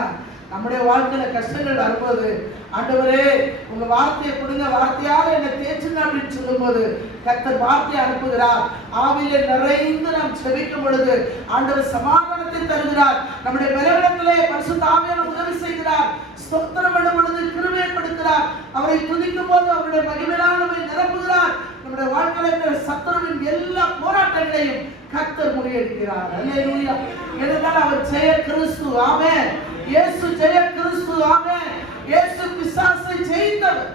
நம்முடைய வாழ்க்கையில கஷ்டங்கள் வரும்போது, ஆண்டவரே உங்க வார்த்தையை கொடுங்க, வார்த்தையால என்னை தேய்ச்சுங்க அப்படின்னு சொல்லும் போது கர்த்தர் வார்த்தையை அனுப்புகிறார். ஆவியிலே நிறைந்து நாம் செபிக்கும் பொழுது ஆண்டவர் சமாதானத்தை தருகிறார். நம்முடைய பலவீனத்திலே பரிசுத்த ஆவியானவர் உதவி செய்கிறார். ஸ்தோத்திரம் பண்ணும் பொழுது கிருபைப்படுத்துகிறார். அவரை துதிக்கும் போது அவருடைய மகிமையானவரை நிரப்புகிறார். நம்முடைய வாழ்க்கையில சத்துருவின் எல்லா போராட்டங்களையும் கர்த்தர் முறியடிக்கிறார். அல்லேலூயா. ஏனென்றால் அவர் ஜெய கிறிஸ்து. ஆமென். இயேசு ஜெய கிறிஸ்து. ஆமென். இயேசு பிசாசை ஜெயித்தவர்,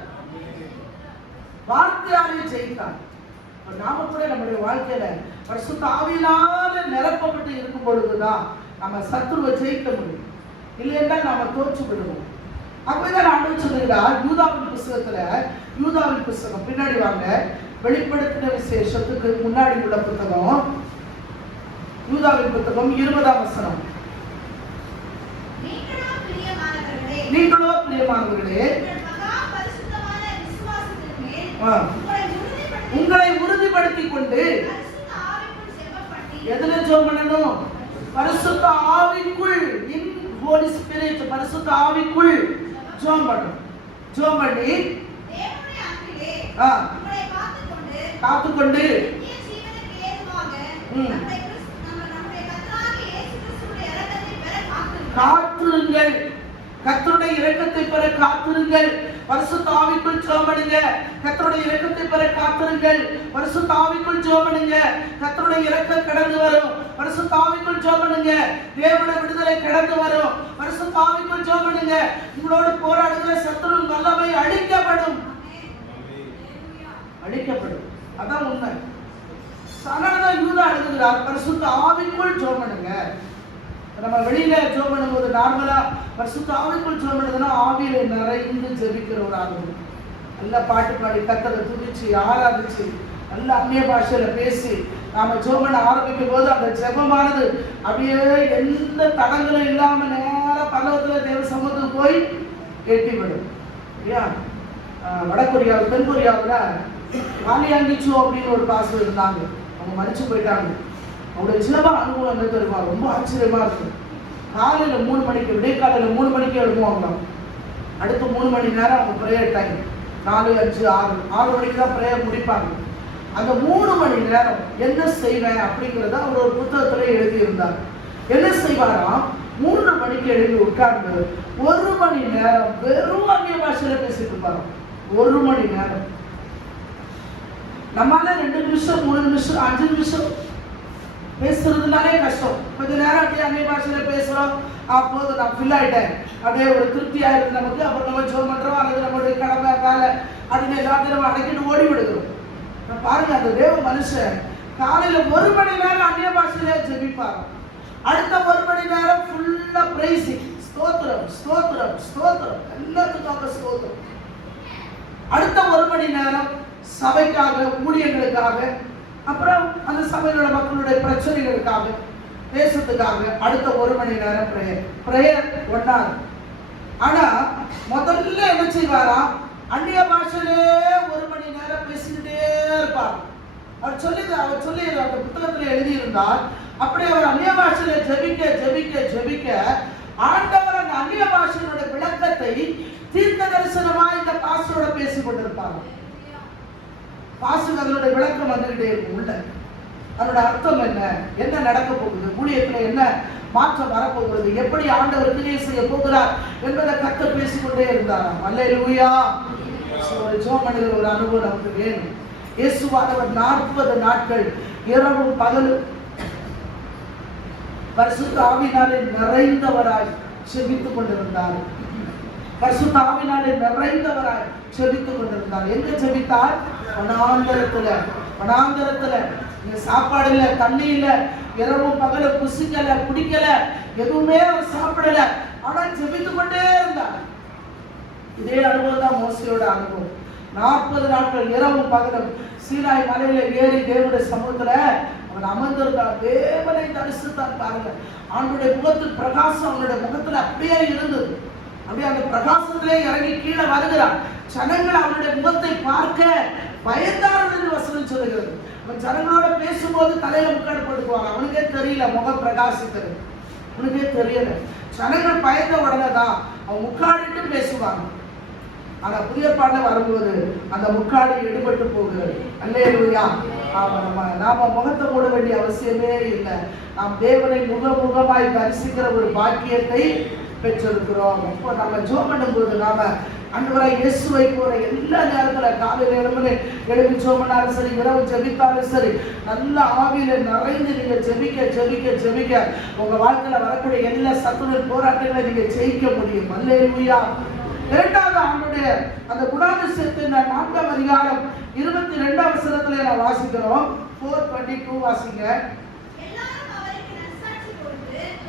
வார்த்தையாலே ஜெயித்தார். நாம கூட நம்முடைய வாழ்க்கையில பரிசுத்த ஆவியினால நிரப்பப்பட்டு இருக்கும் பொழுதுதான் நம்ம சத்துருவை ஜெயிக்க முடியும். இல்லைன்னா நாம தோற்று விடுவோம். அப்பதான் ஆண்டவர் சொல்லுகிறார் யூதாவின் புஸ்தகத்துல, யூதாவின் புஸ்தகம் பின்னாடி வாங்க, வெளிப்படுத்தின விசேஷத்துக்கு முன்னாடி உள்ள புத்தகம், யூதாவின் புத்தகம் 20ஆம் வசனம். நீங்களோ பிரியமானவர்களே உங்களை உறுதிப்படுத்திக் கொண்டு எதுல ஜெபம் பண்ணணும்? பரிசுத்த ஆவிக்குள், இன் ஹோலி ஸ்பிரிட், பரிசுத்த ஆவிக்குள் ஜெபம் பண்ணணும். ஜெபம் பண்ணி காத்துக்கொண்டு காத்திருங்கள். கர்த்தருடைய இரக்கத்தை பெற காத்திருங்கள். பரிசுத்த ஆவிக்குள் ஜெபம் பண்ணுங்க. கர்த்தருடைய இரக்கத்தை பெற காத்திருங்கள். பரிசுத்த ஆவிக்குள் ஜெபம் பண்ணுங்க. கர்த்தருடைய இரக்கம் கடந்து வரும். பரிசுத்த ஆவிக்குள் ஜெபம் பண்ணுங்க. தேவனுடைய விடுதலை கடந்து வரும். பரிசுத்த ஆவிக்குள் ஜெபம் பண்ணுங்க. உங்களோடு போராடுகிற சத்துருவின் வல்லமை அழிக்கப்படும். அழிக்கப்படும். அதான் உண்மை. அதனாலதான் யூதா எழுதுகிறார், பரிசுத்த ஆவிக்குள் ஜெபம் பண்ணுங்க. நம்ம வெளியில ஜெபம் பண்ணும்போது நார்மலா பரிசுத்த ஆவிக்குள் ஜெபம் பண்ணுறதுன்னா ஆவியில நிறைந்து ஜெபிக்கிற ஒரு ஆளுங்க. நல்லா பாட்டு பாடி கர்த்தரை துதிச்சு ஆராதிச்சு நல்ல அந்நிய பாஷையில பேசி நாம ஜெபம் பண்ண ஆரம்பிக்கும் போது அந்த ஜெபமானது அப்படியே எந்த தடங்களும் இல்லாம நேரம் பல்லவத்துல தேவ சமூகத்துக்கு போய் எட்டிவிடும். இல்லையா? வடகொரியாவில், தென்கொரியாவில் வாலியாங்கிச்சோ அப்படின்னு ஒரு பாசம் இருந்தாங்க. அவங்க மறிச்சு போயிட்டாங்க. அவங்களுடைய ஜெப அனுபவம் என்ன தெரியுமா? ரொம்ப ஆச்சரியமா இருக்கும். காலையில 3 மணிக்கு, விடிய காலையில 3 மணிக்கு எழுதுவாங்களாம். அடுத்து 3 மணி நேரம் அவங்க ப்ரேயர் டைம். 4, 5, 6 மணிக்கு தான் ப்ரேயர் முடிப்பாங்க. அந்த 3 மணி நேரம் என்ன செய்வேன் அப்படிங்கிறத அவர் ஒரு புத்தகத்துல எழுதியிருந்தார். என்ன செய்வாராம்? 3 மணிக்கு எழுதி உட்கார்ந்து 1 மணி நேரம் வெறும் அந்நிய பாஷையில பேசிட்டு இருப்பாரு. 1 மணி நேரம். நம்மளால 2 நிமிஷம், 3 நிமிஷம், 5 நிமிஷம் பேசுறதுனாலே கஷ்டம். கொஞ்ச நேரம் அப்படியே அந்நிய பாஷையில பேசுறோம், அப்போது நான் ஃபில் ஆயிட்டேன், அப்படியே ஒரு திருப்தியா இருக்கு நமக்கு. அப்புறம் நம்ம ஜெபம் பண்றோம், அல்லது நம்மளுடைய கடமை வேலை அப்படின்னு எல்லாத்தையும் நம்ம அடக்கிட்டு ஓடி விடுகிறோம். பாருங்க, அந்த தேவ மனுஷன் காலையில 1 மணி நேரம் அந்நிய பாஷையில ஜெபிப்பாரு. அடுத்த 1 மணி நேரம் ஃபுல்லா பிரைசிங், ஸ்தோத்திரம் ஸ்தோத்திரம் ஸ்தோத்திரம், எல்லாத்துக்காக ஸ்தோத்திரம். அடுத்த 1 மணி நேரம் சபைக்காக, ஊழியர்களுக்காக, அப்புறம் அந்த சபையோட மக்களுடைய பிரச்சனைகளுக்காக, தேசத்துக்காக அடுத்த 1 மணி நேரம் பிரேயர் ஒன்னார். ஆனா முதல்ல என்ன செய்வாரா? அந்நிய பாஷையிலே 1 மணி நேரம் பேசிக்கிட்டே இருப்பார். அவர் சொல்லி அந்த புத்தகத்துல எழுதியிருந்தார். அப்படி அவர் அந்நிய பாஷையில ஜெபிக்க ஜெபிக்க ஜெபிக்க ஆண்டவர் அந்த அந்நிய பாஷையோட விளக்கத்தை தீர்க்க தரிசனமா இந்த பாஸ்டரோட பேசி கொண்டிருப்பாங்க. பாஸ்டர் அதனுடைய விளக்கம் வந்துகிட்டே இருக்கும். உள்ள அதோட அர்த்தம் என்ன, என்ன நடக்க போகுது, ஊழியத்துல என்ன மாற்றம் வரப்போகிறது, எப்படி ஆண்டவர் கிரியை செய்ய போகிறார் என்பதை கர்த்தர் பேசிக்கொண்டே இருந்தாராம். அல்லேலூயா. ஒரு ஜெபம் பண்ணுகிற ஒரு அனுபவம் நமக்கு வேணும். இயேசுவானவர் 40 நாட்கள் இரவும் பகலும் பரிசுத்த ஆவியினாலே நிறைந்தவராய் செபித்துக் கொண்டிருந்தார். பரிசுத்த ஆவியினாலே நிறைந்தவராய் செபித்துக் கொண்டிருந்தார். எங்க செபித்தார்? வனாந்தரத்துல. இங்க சாப்பாடு இல்ல, தண்ணி இல்ல, இரவும் பகலும் புசிக்கல, குடிக்கல, எதுவுமே அவர் சாப்பிடல. ஆனா செபித்துக் கொண்டே இருந்தார். இதே அனுபவம் தான் மோசேயோட அனுபவம். 40 நாட்கள் இரவும் பகலும் சீனாய் மலையில ஏறி தேவனுடைய சமூகத்துல அவன் அமர்ந்திருந்தான். தேவனை தரிசித்தான். பாருங்க, அவனுடைய முகத்தில் பிரகாசம் அவனுடைய முகத்துல அப்படியே இருந்தது. அப்படியே அந்த பிரகாசத்திலே இறங்கி கீழே வருகிறான். ஜனங்கள் அவனுடைய முகத்தை பார்க்க பயந்தார்கள் என்று வசனம் சொல்லுகிறது. அவன் ஜனங்களோட பேசும்போது தலையில முக்காடு போட்டுக்குவாங்க. அவனுக்கே தெரியல முகம் பிரகாசித்தது, அவனுக்கே தெரியல. ஜனங்கள் பயந்த உடனே தான் அவன் முக்காடிட்டு பேசுவாங்க. ஆனா புதிய பாடல வரும்போது அந்த முக்காடு எடுபட்டு போகிறது. அல்லேலூயா. நாம முகத்தை மூட வேண்டிய அவசியமே இல்லை. நாம் தேவனை முகமுகமாய் தரிசிக்கிற ஒரு பாக்கியத்தை பெற்றிருக்கிறோம். இப்போ நம்ம ஜெபம் பண்ணும்போது நாம ஆண்டவராய் இயேசுவை போல எல்லா நேரத்துல காலையில எழுப்பி ஜெபம் பண்ணாலும் சரி, இரவு ஜெபித்தாலும் சரி, நல்ல ஆவியில நிறைந்து நீங்க ஜெபிக்க ஜெபிக்க ஜெபிக்க உங்க வாழ்க்கையில வரக்கூடிய எல்லா சத்துருவின் போராட்டங்களை நீங்க ஜெயிக்க முடியும். அல்லேலூயா. இரண்டாவது அவனுடைய அந்த குணாதிசயத்தின் 4ஆம் அதிகாரம் 22ஆம் வசனத்துல வாசிக்கிறோம். 4:22 வாசிங்க.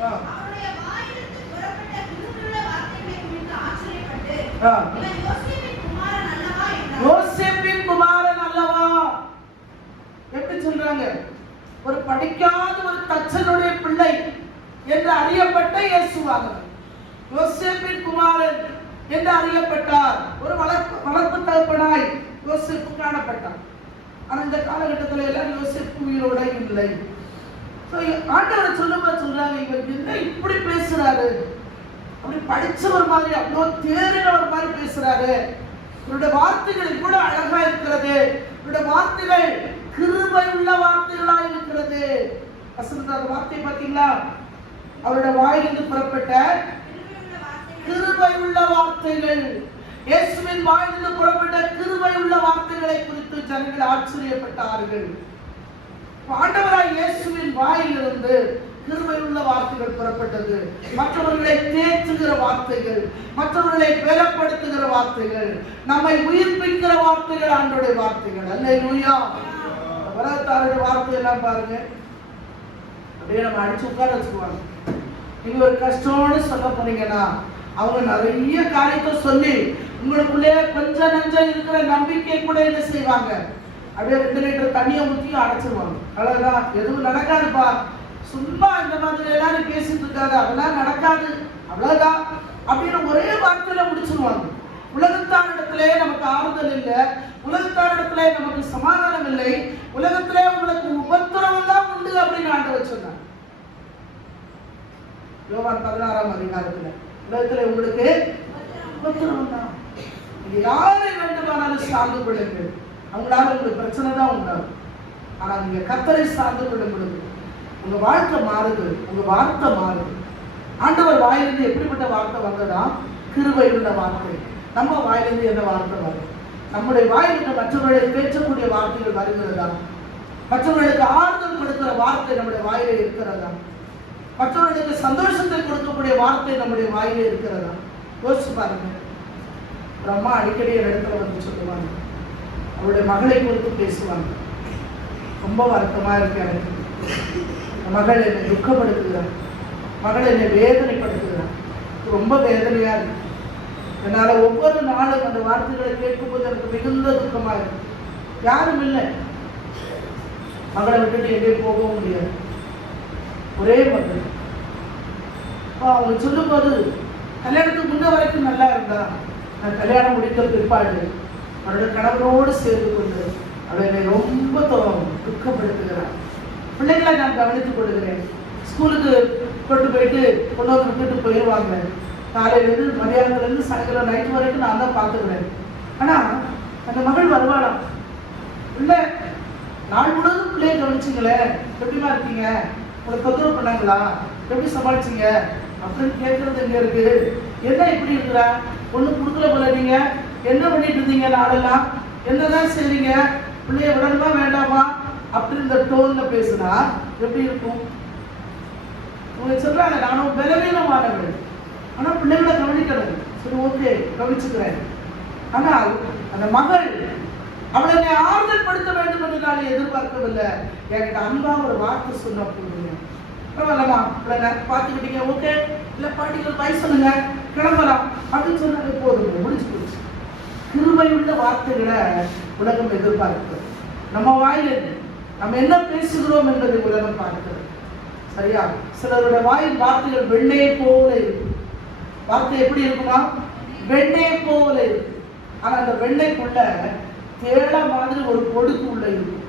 அவருடைய வாயிலிருந்து புறப்பட்ட கிருபையுள்ள வார்த்தைகளை குறித்து ஆச்சரியப்பட்டு இவன் யோசேப்பின் குமாரன் அல்லவா என்றார். யோசேப்பின் குமாரன் அல்லவா எப்படி சொல்றாங்க? ஒரு படிக்காத ஒரு தச்சனுடைய பிள்ளை என்று அறியப்பட்ட இயேசுவானவர் யோசேப்பின் குமாரன் என்று அறியப்பட்டார். ஒரு வளர்ப்பு தகப்பனாய் யோசேப்பு காணப்பட்டார். ஆனா இந்த காலகட்டத்தில் எல்லாம் யோசேப்பு உயிரோட இல்லை. ஆண்டவர் சொல்லும்போது சொல்றாங்க, இவர் என்ன இப்படி பேசுறாரு, அப்படி படிச்சவர் மாதிரி அவ்வளோ தேறினவர் மாதிரி பேசுறாரு. இவருடைய வார்த்தைகள் கூட அழகா இருக்கிறது, இவருடைய வார்த்தைகள் கிருபை உள்ள வார்த்தைகளா இருக்கிறது. வசந்த வார்த்தை பார்த்தீங்களா? அவருடைய வாயிலிருந்து புறப்பட்ட கிருபை உள்ள வார்த்தைகள். இயேசுவின் வாயிலிருந்து புறப்பட்ட கிருபை உள்ள வார்த்தைகளை குறித்து ஜனங்கள் ஆச்சரியப்பட்டார்கள். ஆண்டவராய் இயேசுவின் வாயிலிருந்து கிருபை உள்ள வார்த்தைகள் புறப்பட்டது. மற்றவர்களை தேற்றுகிற வார்த்தைகள், மற்றவர்களை பலப்படுத்துகிற வார்த்தைகள், நம்மை உயிர்ப்பிக்கிற வார்த்தைகள் ஆண்டவருடைய வார்த்தைகள். அல்லேலூயா. உலகத்தாருடைய வார்த்தை எல்லாம் பாருங்க, அப்படியே நம்ம அடிச்சு உட்கார வச்சுக்குவாங்க. நீங்க ஒரு கஷ்டம்னு சொல்ல போனீங்கன்னா அவங்க நிறைய காரியத்தை சொல்லி உங்களுக்குள்ளே கொஞ்சம் நஞ்சம் இருக்கிற நம்பிக்கை கூட என்ன செய்வாங்க, அப்படியே 2 லிட்டர் தண்ணியை ஊற்றி அடைச்சிருவாங்க. அவ்வளவுதான், எதுவும் நடக்காதுப்பா, சும்மா இந்த மாதிரி எல்லாரும் பேசிட்டு இருக்காது, அதெல்லாம் நடக்காது, அவ்வளவுதான் அப்படின்னு ஒரே வார்த்தையில முடிச்சிருவாங்க. உலகத்தாரிடத்திலே நமக்கு ஆறுதல் இல்லை, உலகத்தாரிடத்திலே நமக்கு சமாதானம் இல்லை, உலகத்திலே உங்களுக்கு உபத்திரவம் தான் உண்டு அப்படின்னு ஆண்டவர் சொன்னார். யோவான் 16ஆம் அதிகாரத்துல உலகத்திலே உங்களுக்கு உபத்திரவம் தான். இது யாரை வேண்டுமானாலும் சார்ந்து கொள்ளுங்கள், அவங்களால உங்களுக்கு பிரச்சனை தான் உண்டாகும். ஆனா நீங்க கர்த்தரை சார்ந்து கொள்ளும் பொழுது உங்க வாழ்க்கை மாறுது, உங்க வார்த்தை மாறுது. ஆண்டவர் வாயிலிருந்து எப்படிப்பட்ட வார்த்தை வந்ததா? கிருபை உள்ள வார்த்தை. நம்ம வாயிலிருந்து என்ன வார்த்தை வரும்? நம்முடைய வாயிலிருந்து மற்றவர்களை பேசக்கூடிய வார்த்தைகள் வருகிறதா? மற்றவர்களுக்கு ஆறுதல் கொடுக்கிற வார்த்தை நம்முடைய வாயிலே இருக்கிறதா? மற்றவர்களுக்கு சந்தோஷத்தை கொடுக்கக்கூடிய வார்த்தை நம்முடைய வாயிலே இருக்கிறதா? யோசிச்சு பாருங்க. ஒரு அம்மா அடிக்கடி ஒரு இடத்துல வந்து சொல்லுவாங்க, அவருடைய மகளை குறித்து பேசுவாங்க. ரொம்ப வருத்தமா இருக்கு எனக்கு, மகள் என்னை துக்கப்படுத்துகிறார், மகள் என்னை வேதனைப்படுத்துகிறார், ரொம்ப வேதனையா இருக்கு. என்னால ஒவ்வொரு நாளும் அந்த வார்த்தைகளை கேட்கும்போது எனக்கு மிகுந்த துக்கமா இருக்கு. யாரும் இல்லை, மகளை விட்டுட்டு எங்கேயும் போகவும் முடியாது, ஒரே மகள். அவங்க சொல்லும்போது கல்யாணத்துக்கு முன்ன வரைக்கும் நல்லா இருந்தா, நான் கல்யாணம் முடித்த பிற்பாடு அவருடைய கணவனோடு சேர்ந்து கொண்டு அவளை ரொம்ப துக்கப்படுத்துகிறார். பிள்ளைகளை நான் கவனித்துக் கொள்கிறேன். ஸ்கூலுக்கு கொண்டு போயிட்டு கொண்டு வந்து விட்டுட்டு போயிடுவாங்க. காலையிலேருந்து மதியானத்துலேருந்து சாயங்காலம் நைட்டு வரைக்கும் நான் தான் பார்த்துக்கிறேன். ஆனால் அந்த மகள் வருவாளாம், பிள்ளை நாள் முழுவதும் பிள்ளையை கவனிச்சிங்களேன், எப்படிமா இருக்கீங்க, உங்களை தொந்தரவு பண்ணாங்களா, எப்படி சமாளிச்சிங்க அப்படின்னு கேட்கறது எங்கே இருக்கு? என்ன இப்படி இருக்கிறா, ஒன்றும் கொடுக்கல போல, நீங்க என்ன பண்ணிட்டு இருந்தீங்க நாளெல்லாம், என்னதான் செய்றீங்க, பிள்ளைய விடணுமா வேண்டாமா அப்படி இந்த டோன்ல பேசுனா எப்படி இருக்கும்? உங்களுக்கு சொல்றாங்க, நானும் பலவீனமானவள், ஆனா பிள்ளைகளை கவனிக்கணும். சரி, ஓகே, கவனிச்சுக்கிறேன். ஆனால் அந்த மகள் அவளை என்னை ஆறுதல் படுத்த வேண்டும் என்று நான் எதிர்பார்க்கவில்லை. என்கிட்ட அன்பா ஒரு வார்த்தை சொன்ன போதுங்க, பரவாயில்லம்மா பிள்ளை பார்த்துக்கிட்டீங்க, ஓகே, இல்லை பாட்டிகள் பை சொல்லுங்க, கிளம்பலாம் அப்படின்னு சொன்னாங்க, போதுங்க, முடிச்சு போச்சு. கிருபையுள்ள வார்த்தைகளை உலகம் எதிர்பார்க்கிறது. நம்ம வாயில் நம்ம என்ன பேசுகிறோம் என்பதை உலகம் பார்க்கிறது. சரியா? சிலருடைய வாயில் வார்த்தைகள் வெண்ணெயை போல இருக்கும். வார்த்தை எப்படி இருக்குமா? வெண்ணெய் போல இருக்கு. ஆனா அந்த வெண்ணெய்க்குள்ள தேள மாதிரி ஒரு கொடுக்கு உள்ள இருக்கும்.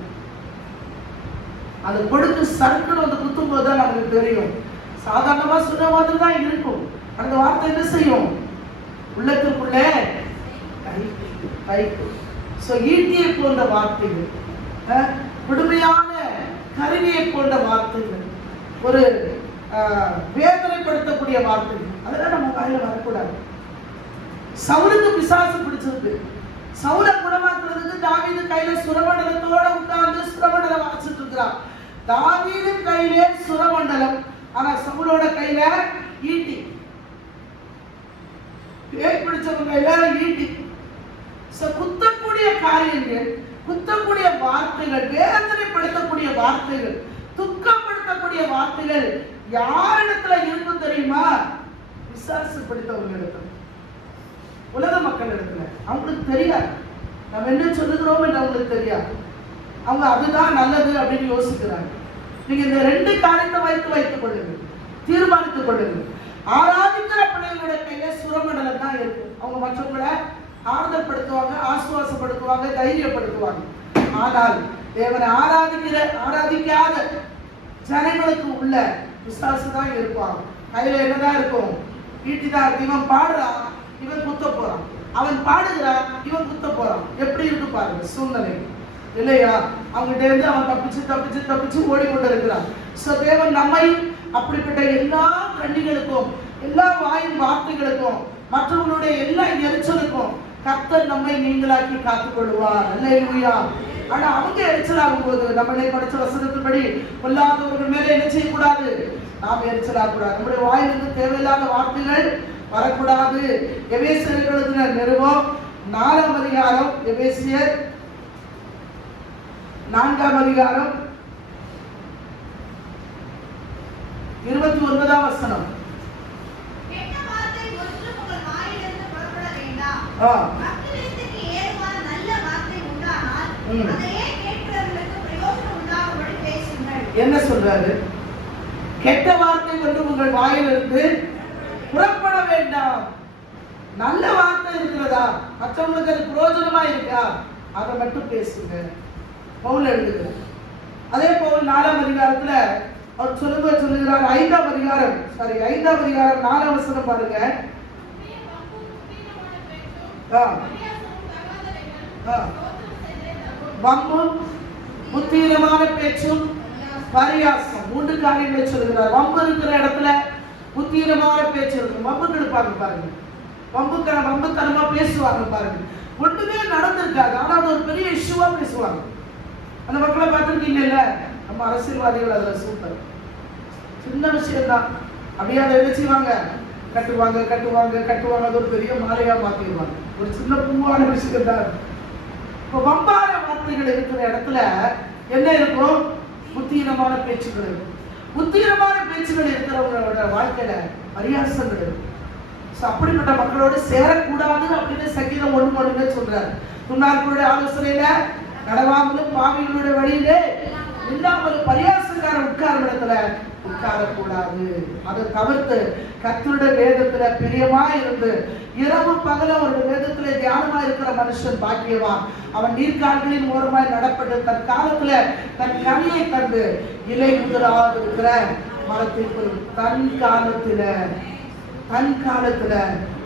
அந்த கொடுக்கு சர்க்குன்னு வந்து குத்தும் போதுதான் நமக்கு தெரியும். சாதாரணமா சொன்ன மாதிரி தான் இருக்கும். அந்த வார்த்தை என்ன செய்யும்? உள்ளத்துக்குள்ளே ஈட்டியை போன்ற வார்த்தைகள், விடுமையான கருவியை போன்ற வார்த்தைகள், ஒரு வேதனைப்படுத்தக்கூடிய வார்த்தைகள், அதெல்லாம் நம்ம கையில வரக்கூடாது. சவுலுக்கு பிசாசு பிடிச்சிருக்கு. சவுலை குணமாக்குறதுக்கு தாவீது கையில சுரமண்டலத்தோட உட்கார்ந்து சுரமண்டலம் வாசிச்சுட்டு இருக்கிறான். தாவீது கையிலே சுரமண்டலம், ஆனா சவுலோட கையில ஈட்டி. பேய் பிடிச்சவங்க கையில ஈட்டி. குத்தக்கூடிய காரியங்கள், குத்தக்கூடிய வார்த்தைகள், வேதனைப்படுத்தக்கூடிய வார்த்தைகள், துக்கப்படுத்தக்கூடிய வார்த்தைகள் யாரிடத்துல இருக்கும் தெரியுமா? விசாரிச்சு படித்தவர்களிடத்துல, உலக மக்கள் இடத்துல. அவங்களுக்கு தெரியாது நம்ம என்ன சொல்லுகிறோம் என்று அவங்களுக்கு தெரியாது. அவங்க அதுதான் நல்லது அப்படின்னு யோசிக்கிறாங்க. நீங்க இந்த 2 காரியத்தை வைத்துக் கொள்ளுங்கள், தீர்மானித்துக் கொள்ளுங்கள். ஆராதிக்கிற பிள்ளைகளுடைய கையில சுரமண்டலம் தான் இருக்கும். அவங்க மற்றவங்களை ஆறுதல் படுத்துவாங்க, ஆசுவாசப்படுத்துவாங்க, தைரியப்படுத்துவாங்க. ஆனால் தேவனை ஆராதிக்காத ஜனங்களுக்கு உள்ள விசுவாசம் தான் இருப்பாங்க. கையில என்னதான் இருக்கும்? ஈட்டிதான் இருக்கு. இவன் பாடுறான், இவன் குத்த போறான். அவன் பாடுகிறான், இவன் குத்த போறான். எப்படி இருக்கு பாருங்க சூழ்நிலை இல்லையா? அவங்ககிட்ட இருந்து அவன் தப்பிச்சு ஓடிக்கொண்டிருக்கிறான். தேவன் நம்மை அப்படிப்பட்ட எல்லா கண்ணிகளுக்கும், எல்லா வாயின் வார்த்தைகளுக்கும், மற்றவங்களுடைய எல்லா எரிச்சலுக்கும் கர்த்தர் நம்மை நீங்களாக்கி காத்துக் கொள்வார். அல்லேலூயா. ஆனா அவங்க எரிச்சலாகும் போது நம்மளை படிச்ச வசனத்தின்படி கொல்லாதவர்கள் மேலே என்ன செய்யக்கூடாது? நாம் எரிச்சலாகக்கூடாது. நம்முடைய வாயிலிருந்து தேவையில்லாத வார்த்தைகள் வரக்கூடாது. எபேசியர் எழுதின நிருபம் 4ஆம் அதிகாரம், எபேசியர் 4ஆம் அதிகாரம் 29ஆம் வசனம். கெட்ட வார்த்தை ஒன்றும் உங்கள் வாயிலிருந்து புறப்பட வேண்டாம். பக்திக்கு ஏதுவான நல்ல வார்த்தை உண்டானால் அதையே கேட்கிறவர்களுக்கு பிரயோஜனம் உண்டாகும்படி பேசுங்கள். என்ன சொல்றாரு? கெட்ட வார்த்தை ஒன்றும் உங்கள் வாயிலிருந்து புறப்பட வேண்டாம். நல்ல வார்த்தை இருக்கிறதா? மற்றவங்களுக்கு அது பிரயோஜனமா இருக்கா? அதை மட்டும் பேசுங்க. பவுல் எழுதுகிறார். அதே பவுல் 4ஆம் அதிகாரத்துல அவர் சொல்லுகிறார். 5ஆம் அதிகாரம் 4ஆம் வசனம் பாருங்க. வம்பும் புத்தீனமான பேச்சும் பரியாசம், 3 காரியங்களை சொல்லுகிறார். வம்பு இருக்கிற இடத்துல புத்தீனமான பேச்சு இருக்கும். வம்பு கெடுப்பாங்க பாருங்க, வம்புத்தனமா பேசுவாங்க பாருங்க. ஒன்றுமே நடந்திருக்காது, ஆனா அது ஒரு பெரிய இஷ்யூவா பேசுவாங்க. அந்த மக்களை பார்த்துருக்கீங்கல்ல? நம்ம அரசியல்வாதிகள் அதுல சூப்பர். சின்ன விஷயம் தான், அப்படியே அதை என்ன செய்வாங்க? கட்டுவாங்க. அது ஒரு பெரிய மாலையா மாத்திடுவாங்க. ஒரு சின்ன பூவான விஷயம் தான். இப்போ வம்பான வார்த்தைகள் இருக்கிற இடத்துல என்ன இருக்கும்? புத்தீனமான பேச்சுகள் இருக்கும். புத்தீனமான பேச்சுகள் இருக்கிறவங்களோட வாழ்க்கையில பரியாசங்கள் இருக்கும். அப்படிப்பட்ட மக்களோடு சேரக்கூடாது அப்படின்னு சங்கீதம் 1:1 சொல்றாரு. துன்மார்க்கருடைய ஆலோசனையில நடவாமலும் பாவிகளுடைய வழியிலே இல்லாமலும் பரியாசக்கார உட்காரும் இடத்துல உட்காரக்கூடாது. அதை தவிர்த்து கர்த்தருடைய வேதத்துல பிரியமா இருந்து இரவு பகல ஒரு வேதத்துல தியானமா இருக்கிற மனுஷன் பாக்கியவான். அவன் நீர்கால்களின் ஓரமாய் நடப்பட்டு தன் காலத்துல தன் கனியை தந்து இலை உதிராக இருக்கிற மரத்தை தன் காலத்துல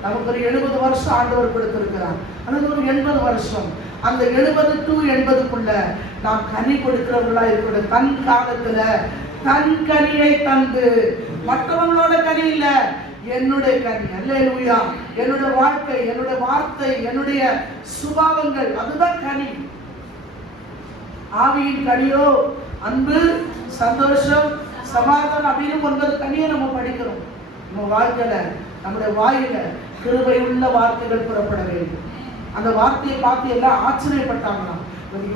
நமக்கு ஒரு 70 வருஷம் ஆண்டவர் கொடுத்திருக்கிறார், அல்லது ஒரு 80 வருஷம். அந்த 70 to 80க்குள்ள நாம் கனி கொடுக்கிறவர்களா இருக்கிற தன் காலத்துல தன் கனியை தந்து, மற்றவங்களோட கனி இல்ல, என்னுடைய கனி. அல்லேலூயா. என்னுடைய வாழ்க்கை, என்னுடைய வார்த்தை, என்னுடைய சுபாவங்கள், அதுதான் கனி. ஆவியின் கனியோ அன்பு, சந்தோஷம், சமாதானம் அப்படின்னு 9 கனியை நம்ம படிக்கிறோம். நம்ம வாழ்க்கையில, நம்முடைய வாயில கிருபை உள்ள வார்த்தைகள் புறப்பட வேண்டும். அந்த வார்த்தையை பார்த்து எல்லாம் ஆச்சரியப்பட்டாங்களாம்.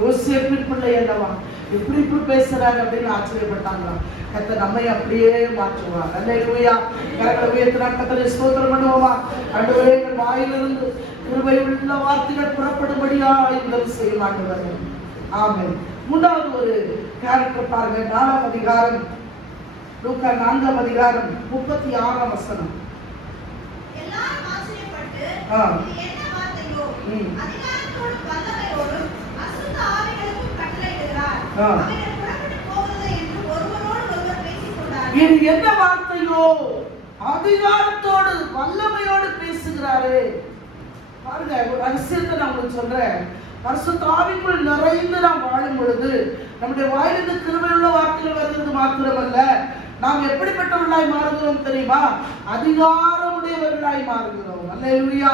யோசேப்பின் பிள்ளை அல்லவா, எப்படி பேசுறாங்க அப்படின்னு ஆச்சரியப்பட்டாங்களாம். கர்த்தர் நம்மை அப்படியே மாற்றுவார். அல்லேலூயா. கரங்களை உயர்த்தினா கர்த்தரை ஸ்தோத்திரம் பண்ணுவோமா? ஆண்டவரே, எங்கள் வாயிலிருந்து கிருபை உள்ள வார்த்தைகள் புறப்படும்படியா உதவி செய்ய ஆண்டவரே. ஆமென். 3வது ஒரு கேரக்டர் பாருங்க. 4ஆம் அதிகாரம், லூக்கா 4ஆம் அதிகாரம் 36ஆம் வசனம். எல்லாரும் ஆச்சரியப்பட்டு இது என்ன வார்த்தையோ, அதிகாரத்தோடும் வல்லமையோடும் அசுத்த ஆவிகளுக்கும் கட்டளையிடுகிறார், அவைகள் புறப்பட்டு போகிறது என்று ஒருவரோடு ஒருவர் பேசிக் கொண்டார்கள். இது என்ன வார்த்தையோ, அதிகாரத்தோடு வல்லமையோடு பேசுகிறாரே. பாருங்க, ஒரு ரகசியத்தை நான் உங்களுக்கு சொல்றேன். பரிசுத்த ஆவிக்குள் நிறைந்து நாம் வாழும் பொழுது நம்முடைய வாயிலிருந்து கிருபையுள்ள வார்த்தைகள் வருகிறது மாத்திரமல்ல, நாம் எப்படிப்பட்டவர்களாய் மாறுகிறோம் தெரியுமா? அதிகாரமுடையவர்களாய் மாறுகிறோம். அல்லேலூயா.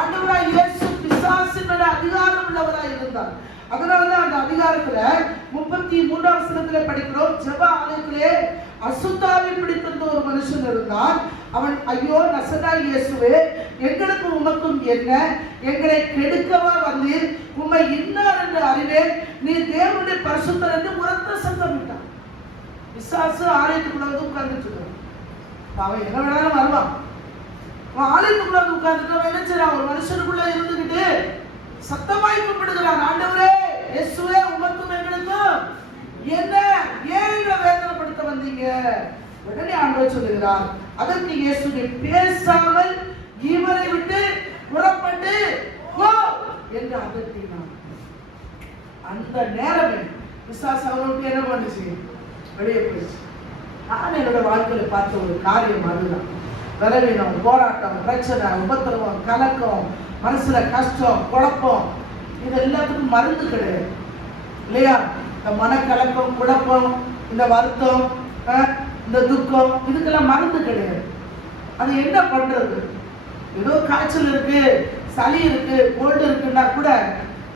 ஆண்டவராய் இயேசு பிசாசின் மேல அதிகாரம் உள்ளவராய் இருந்தார். அதனாலதான் அந்த அதிகாரத்துல 33ஆம் வசனத்துல படிக்கிறோம். ஜெப ஆலயத்திலே அசுத்தாவி பிடித்திருந்த ஒரு மனுஷன் இருந்தான். அவன், ஐயோ நசராய் இயேசுவே, எங்களுக்கு உமக்கும் என்ன? எங்களை கெடுக்கவா வந்தீர்? உம்மை இன்னார் என்று அறிவேன், நீ தேவனுடைய பரிசுத்தர் என்று உரத்த சத்தமிட்டான். பிசாசு ஆலயத்துக்குள்ள வந்து உட்கார்ந்துட்டு இருக்கான். அவன் என்ன வேணாலும் வருவான். அவன் ஆலயத்துக்குள்ள வந்து உட்கார்ந்துட்டு அவன் என்ன செய்யறான்? ஒரு மனுஷனுக்குள்ள இருந்துகிட்டு சத்தமாய் கூப்பிடுகிறான், ஆண்டவரே இயேசுவே உமக்கும் எங்களுக்கும் என்ன, ஏன் எங்களை வேதனைப்படுத்த வந்தீங்க? உடனே ஆண்டவர் சொல்லுகிறார், அதற்கு இயேசு பேசாமல் இவரை விட்டு புறப்பட்டு போ என்று அதட்டினான். அந்த நேரமே பிசாசு அவனுக்கு என்ன பண்ணுச்சு? வெளியே போயிடுச்சு. நான் என்னோட வாழ்க்கையில பார்த்த ஒரு காரியம் அதுதான். பலவீனம், போராட்டம், பிரச்சனை, உபத்திரவம், கலக்கம், மனசுல கஷ்டம், குழப்பம், இது எல்லாத்துக்கும் மருந்து கிடையாது இல்லையா? இந்த மனக்கலக்கம், குழப்பம், இந்த வருத்தம், இந்த துக்கம், இதுக்கெல்லாம் மருந்து கிடையாது. அது என்ன பண்றது? ஏதோ காய்ச்சல் இருக்கு, சளி இருக்கு, கோல்டு இருக்குன்னா கூட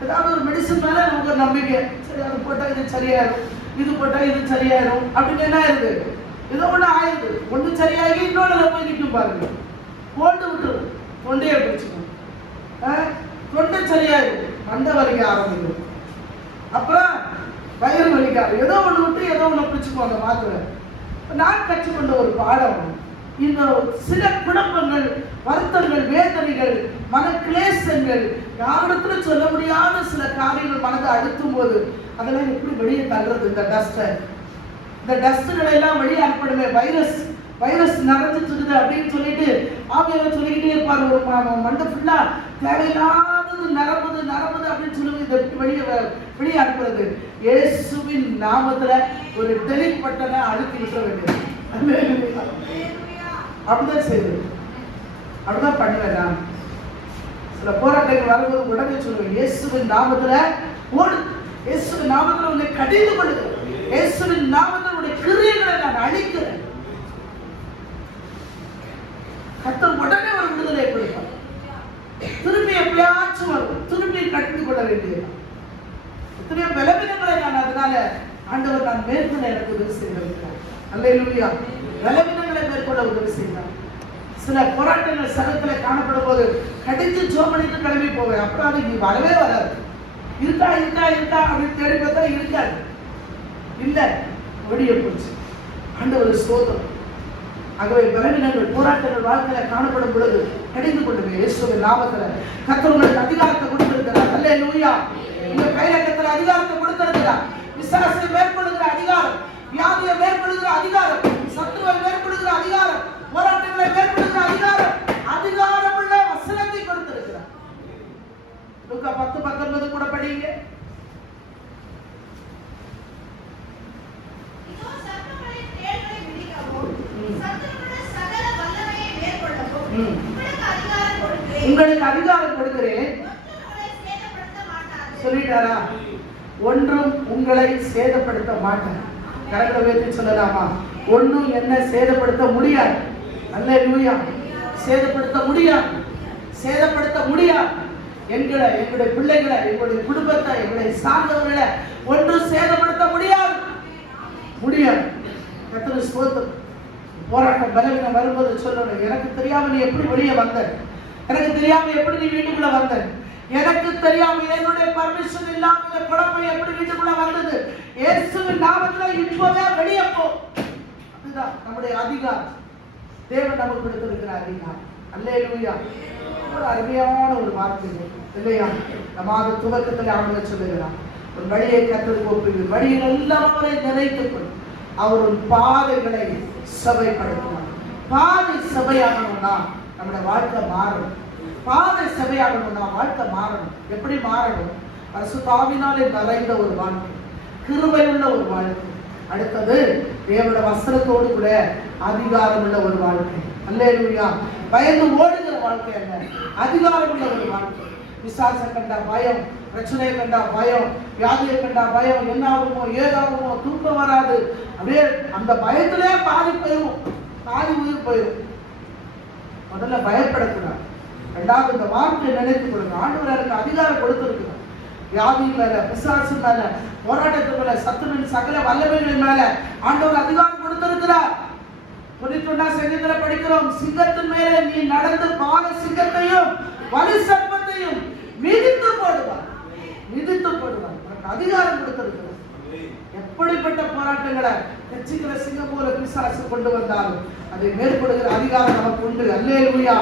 ஏதாவது ஒரு மெடிசன் மேல நமக்கு ஒரு நம்பிக்கை, சரி அது போட்டா இது சரியாயிரும், இது போட்டா இது சரியாயிரும் அப்படின்னு என்ன ஆயிருது? ஏதோ ஒண்ணு ஆயிடுது. ஒண்ணு சரியாகி இன்னொன்னு போய் நிற்கும் பாருங்க. கோல்டு விட்டுரும், தொண்டையை பிடிச்சிக்கும், தொண்டை சரியாயிடும், மண்டை வலிக்க ஆரம்பிக்கும், அப்புறம் வயிறு வலிக்காது. ஏதோ ஒண்ணு விட்டு ஏதோ ஒண்ணு பிடிச்சுக்குவாங்க மாத்திரை. நான் கற்றுக்கொண்ட ஒரு பாடம், இந்த சில குழப்பங்கள், வருத்தங்கள், வேதனைகள், மன கிளேசங்கள், யாரிடத்துல சொல்ல முடியாத சில காரியங்கள் மனதை அழுத்தும் போது அதெல்லாம் எப்படி வெளியே தள்ளுறது? இந்த டஸ்ட்களை எல்லாம் வெளியே அனுப்பணுமே. வைரஸ் நடந்துட்டு இருக்குது அப்படின்னு சொல்லிட்டு ஆவியானவர் சொல்லிக்கிட்டே இருப்பார். ஒரு மண்டை ஃபுல்லா தேவையில்லாதது நரம்புது அப்படின்னு சொல்லுவது. இதை வெளியே அனுப்புறது இயேசுவின் நாமத்துல ஒரு டெலிட் பட்டனை அழுத்தி விட வேண்டியது. அப்படிதான் செய்வது, அப்படிதான் பண்ணுவேன். நான் சில போராட்டங்கள் வரும்போது உடனே சொல்லுவேன், இயேசுவின் நாமத்துல ஓடு, இயேசுவின் நாமத்துல உன்னை கடிந்து கொள்ளுகிறேன், இயேசுவின் நாமத்துல உன்னுடைய கிரியைகளை நான் அழிக்கிறேன். கர்த்தர் உடனே ஒரு விடுதலை கொடுப்பார். திரும்பி எப்பயாச்சும் வரும், திரும்பி கட்டிந்து கொள்ள வேண்டியது. எத்தனையோ பலவீனங்களை நான் அதனால ஆண்டவர் நான் மேற்கொள்ள எனக்கு உதவி செய்திருக்கிறார். அல்லேலூயா. பலவீனங்களை மேற்கொள்ள உதவி செய்தார். சில போராட்டங்கள் சகத்துல காணப்படும் போது கடித்து ஜோமணிட்டு கிளம்பி போவேன். அப்புறம் அது நீ வரவே வராது. இருக்கா அப்படின்னு தேடி பார்த்தா இருக்காது. இல்ல, வெளியே போச்சு. ஆண்டவர் ஸ்தோத்திரம். ஆகவே பலவீனங்கள், போராட்டங்கள் வாழ்க்கையில காணப்படும் பொழுது கடிந்து கொள்ளுங்க. இயேசுவின் நாமத்துல கர்த்தர் உங்களுக்கு அதிகாரத்தை கொடுத்திருக்கிறார். அல்லேலூயா. உங்க கையில கர்த்தர் அதிகாரத்தை கொடுத்திருக்கிறார். விசுவாசத்தை மேற்கொள்ளுகிற அதிகாரம், வியாதியை மேற்கொள்ளுகிற அதிகாரம், சத்துருவை மேற்கொள்ளுகிற அதிகாரம், போராட்டங்களை மேற்கொள்ளுகிற அதிகாரம், அதிகாரமுள்ள வசனத்தை கொடுத்திருக்கிறார். லூக்கா 10:19 கூட படிங்க. உங்களுக்கு அதிகாரம் கொடுக்கிறேன் சொல்லிட்டாரா? ஒன்றும் உங்களை சேதப்படுத்த மாட்டேன். கரங்களை உயர்த்தி சொல்லலாமா? ஒன்றும் என்ன சேதப்படுத்த முடியாது. அல்லேலூயா. சேதப்படுத்த முடியாது. எங்களுடைய பிள்ளைகளை, எங்களுடைய குடும்பத்தை, எங்களுடைய சார்ந்தவர்களை ஒன்றும் சேதப்படுத்த முடியாது. கர்த்தருக்கு ஸ்தோத்திரம். போராட்டம், பலவீனம் வரும்போது சொல்லணும், எனக்கு தெரியாம நீ எப்படி வெளியே வந்த, எனக்கு தெரியாம எப்படி நீ வீட்டுக்குள்ள வந்த, எனக்கு தெரியாம என்னுடைய பர்மிஷன் இல்லாம இந்த குழப்பம் எப்படி வீட்டுக்குள்ள வந்தது, இயேசுவின் நாமத்துல இப்பவே வெளியே போ. அதுதான் நம்முடைய அதிகாரம். தேவன் நமக்கு கொடுத்திருக்கிற அதிகாரம். அல்லேலூயா. ஒரு அருமையான ஒரு வார்த்தை இல்லையா? நம்ம துவக்கத்தில் ஆண்டவர் சொல்லுகிறார், ஒரு வழியை கர்த்தருக்கு ஒப்புவித்து வழியில் எல்லாமே நிறைத்துக் கொள், அவர் பாதைகளை சபைப்படுத்தினார். பாதை சபையாகணும்னா நம்முடைய வாழ்க்கை மாறணும். பாதை சபையாகணும்னா வாழ்க்கை மாறணும். எப்படி மாறணும்? பரிசுத்த ஆவியினாலே நிறைந்த ஒரு வாழ்க்கை, கிருபை உள்ள ஒரு வாழ்க்கை. அடுத்தது தேவனுடைய வசனத்தோடு கூட அதிகாரம் உள்ள ஒரு வாழ்க்கை. அல்லேலூயா. பயந்து ஓடுகிற வாழ்க்கை அல்ல, அதிகாரம் உள்ள ஒரு வாழ்க்கை. விசாச கண்டா பயம், பிரச்சனையை கண்டா பயம், வியாதியை கண்டா பயம், என்ன ஆகுமோ ஏதாகுமோ, தூக்கம் வராது. அப்படியே அந்த பயத்திலே பாதி போயிடும், பாதி உயிர் போயிடும். முதல்ல பயப்படக்கூடாது. ரெண்டாவது இந்த வார்த்தையை நினைத்துக் கொடுங்க. ஆண்டவர் எனக்கு அதிகாரம் கொடுத்திருக்கிறார். வியாதி மேல, பிசாசு மேல, போராட்டத்து மேல, சத்துருவின் சகல வல்லமைகளின் மேல ஆண்டவர் அதிகாரம் கொடுத்திருக்கிறார். 91 சங்கீதத்துல படிக்கிறோம், சிங்கத்தின் மேலே நீ நடந்து பால சிங்கத்தையும் வலி சர்ப்பத்தையும் மிதித்து போடுவார். உனக்கு அதிகாரம் கொடுத்திருக்கிறார். எப்படிப்பட்ட போராட்டங்களை கட்சிகளை சிங்கம் போல பிசாசு கொண்டு வந்தாலும் அதை மேற்கொள்கிற அதிகாரம் நமக்கு உண்டு. அல்லேலூயா.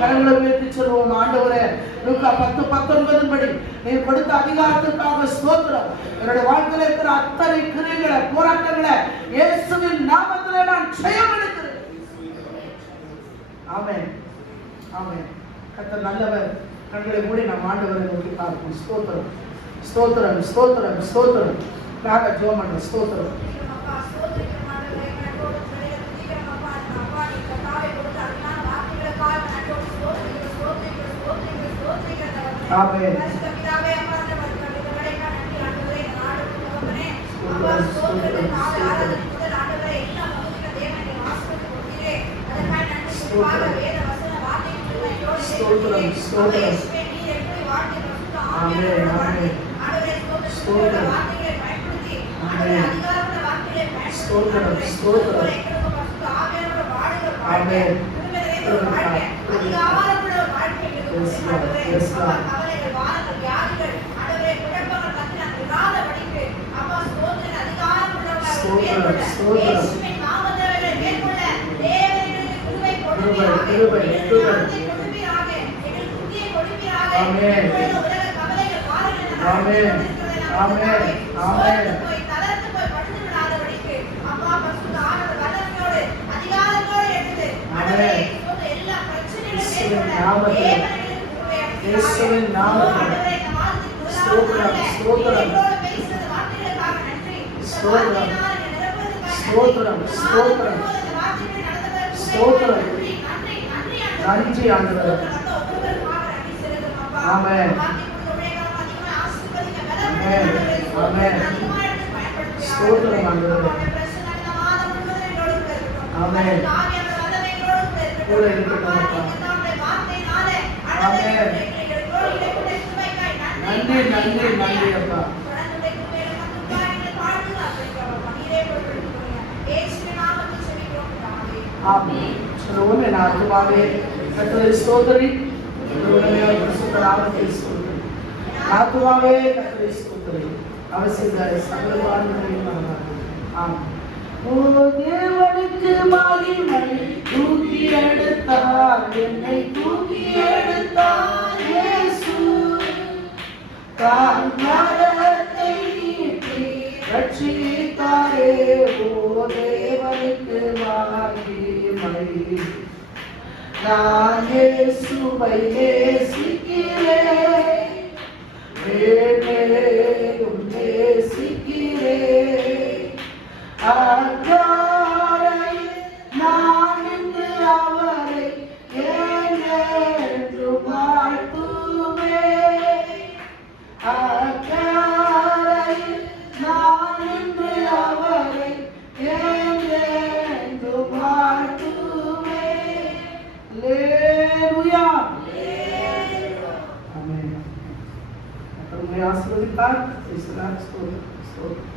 கரங்களை உயர்த்தி சொல்வோம். ஆண்டவரே, லூக்கா 10:19 படி நீர் கொடுத்த அதிகாரத்திற்காக ஸ்தோத்திரம். என்னுடைய வாழ்க்கையில் இருக்கிற அத்தனை கிரியைகளை, போராட்டங்களை இயேசுவின் நாமத்திலே நான் ஜெயம் எடுக்கிறேன். ஆமென், ஆமென். கர்த்தர் நல்லவர். கண்களை மூடி நாம் ஆண்டவரை நோக்கி பார்ப்போம். ஸ்தோத்திரம், ஸ்தோத்திரம், ஸ்தோத்திரம், ஸ்தோத்திரம். நாங்க ஜெபம் பண்றோம். ஸ்தோத்திரம். ஆமென். ஸ்தோத்திரம், ஸ்தோத்திரம். ஆமென், ஆமென். ஸ்தோத்திரம். ஆமென். ஸ்தோத்திரம், ஸ்தோத்திரம். ஆமென். Yes, Lord. இயேசுவின் நாமத்தில் ஸ்தோத்திரம், ஸ்தோத்திரம், ஸ்தோத்திரம், ஸ்தோத்திரம், ஸ்தோத்திரம், ஸ்தோத்திரம். நன்றி ஆண்டவரே. ஆமென், ஆமென், ஆமென். ஸ்தோத்திரம் ஆண்டவரே. ஆமென். கூட இருக்கட்டும் அப்பா. ஆமென். நன்றி, நன்றி, நன்றி அப்பா. ஆமென். சொல்லுவோம். என் ஆத்துமாவே கர்த்தரை ஸ்தோத்திரி, உடனே பரிசுத்த நாமத்தை ஸ்தோத்திரி. ஆத்துமாவே கர்த்தரை ஸ்தோத்திரி, அவர் செய்த சகல வான்மைகளையும் மறவாதே. ஆமென். ஓ தேவனுக்கு மகிமை, தூக்கி எடுத்தார் என்னை, தூக்கி எடுத்தார் இயேசு. தான் மரணத்தை நீக்கி ரட்சித்தாரே. ஓ தேவனுக்கு மகிமை. நான் இயேசுவை நேசிக்கிறேன், மேலும் நேசிக்கிறேன். அக்காரை நான் இன்று அவரை என்று வாழ்த்துவேன். அக்காரை நான் இன்று அவரை என்று வாழ்த்துவேன். அல்லேலூயா. ஆமென். கர்த்தர் உங்களை ஆசீர்வதிப்பார். ஸ்தோத்திரம், ஸ்தோத்திரம்.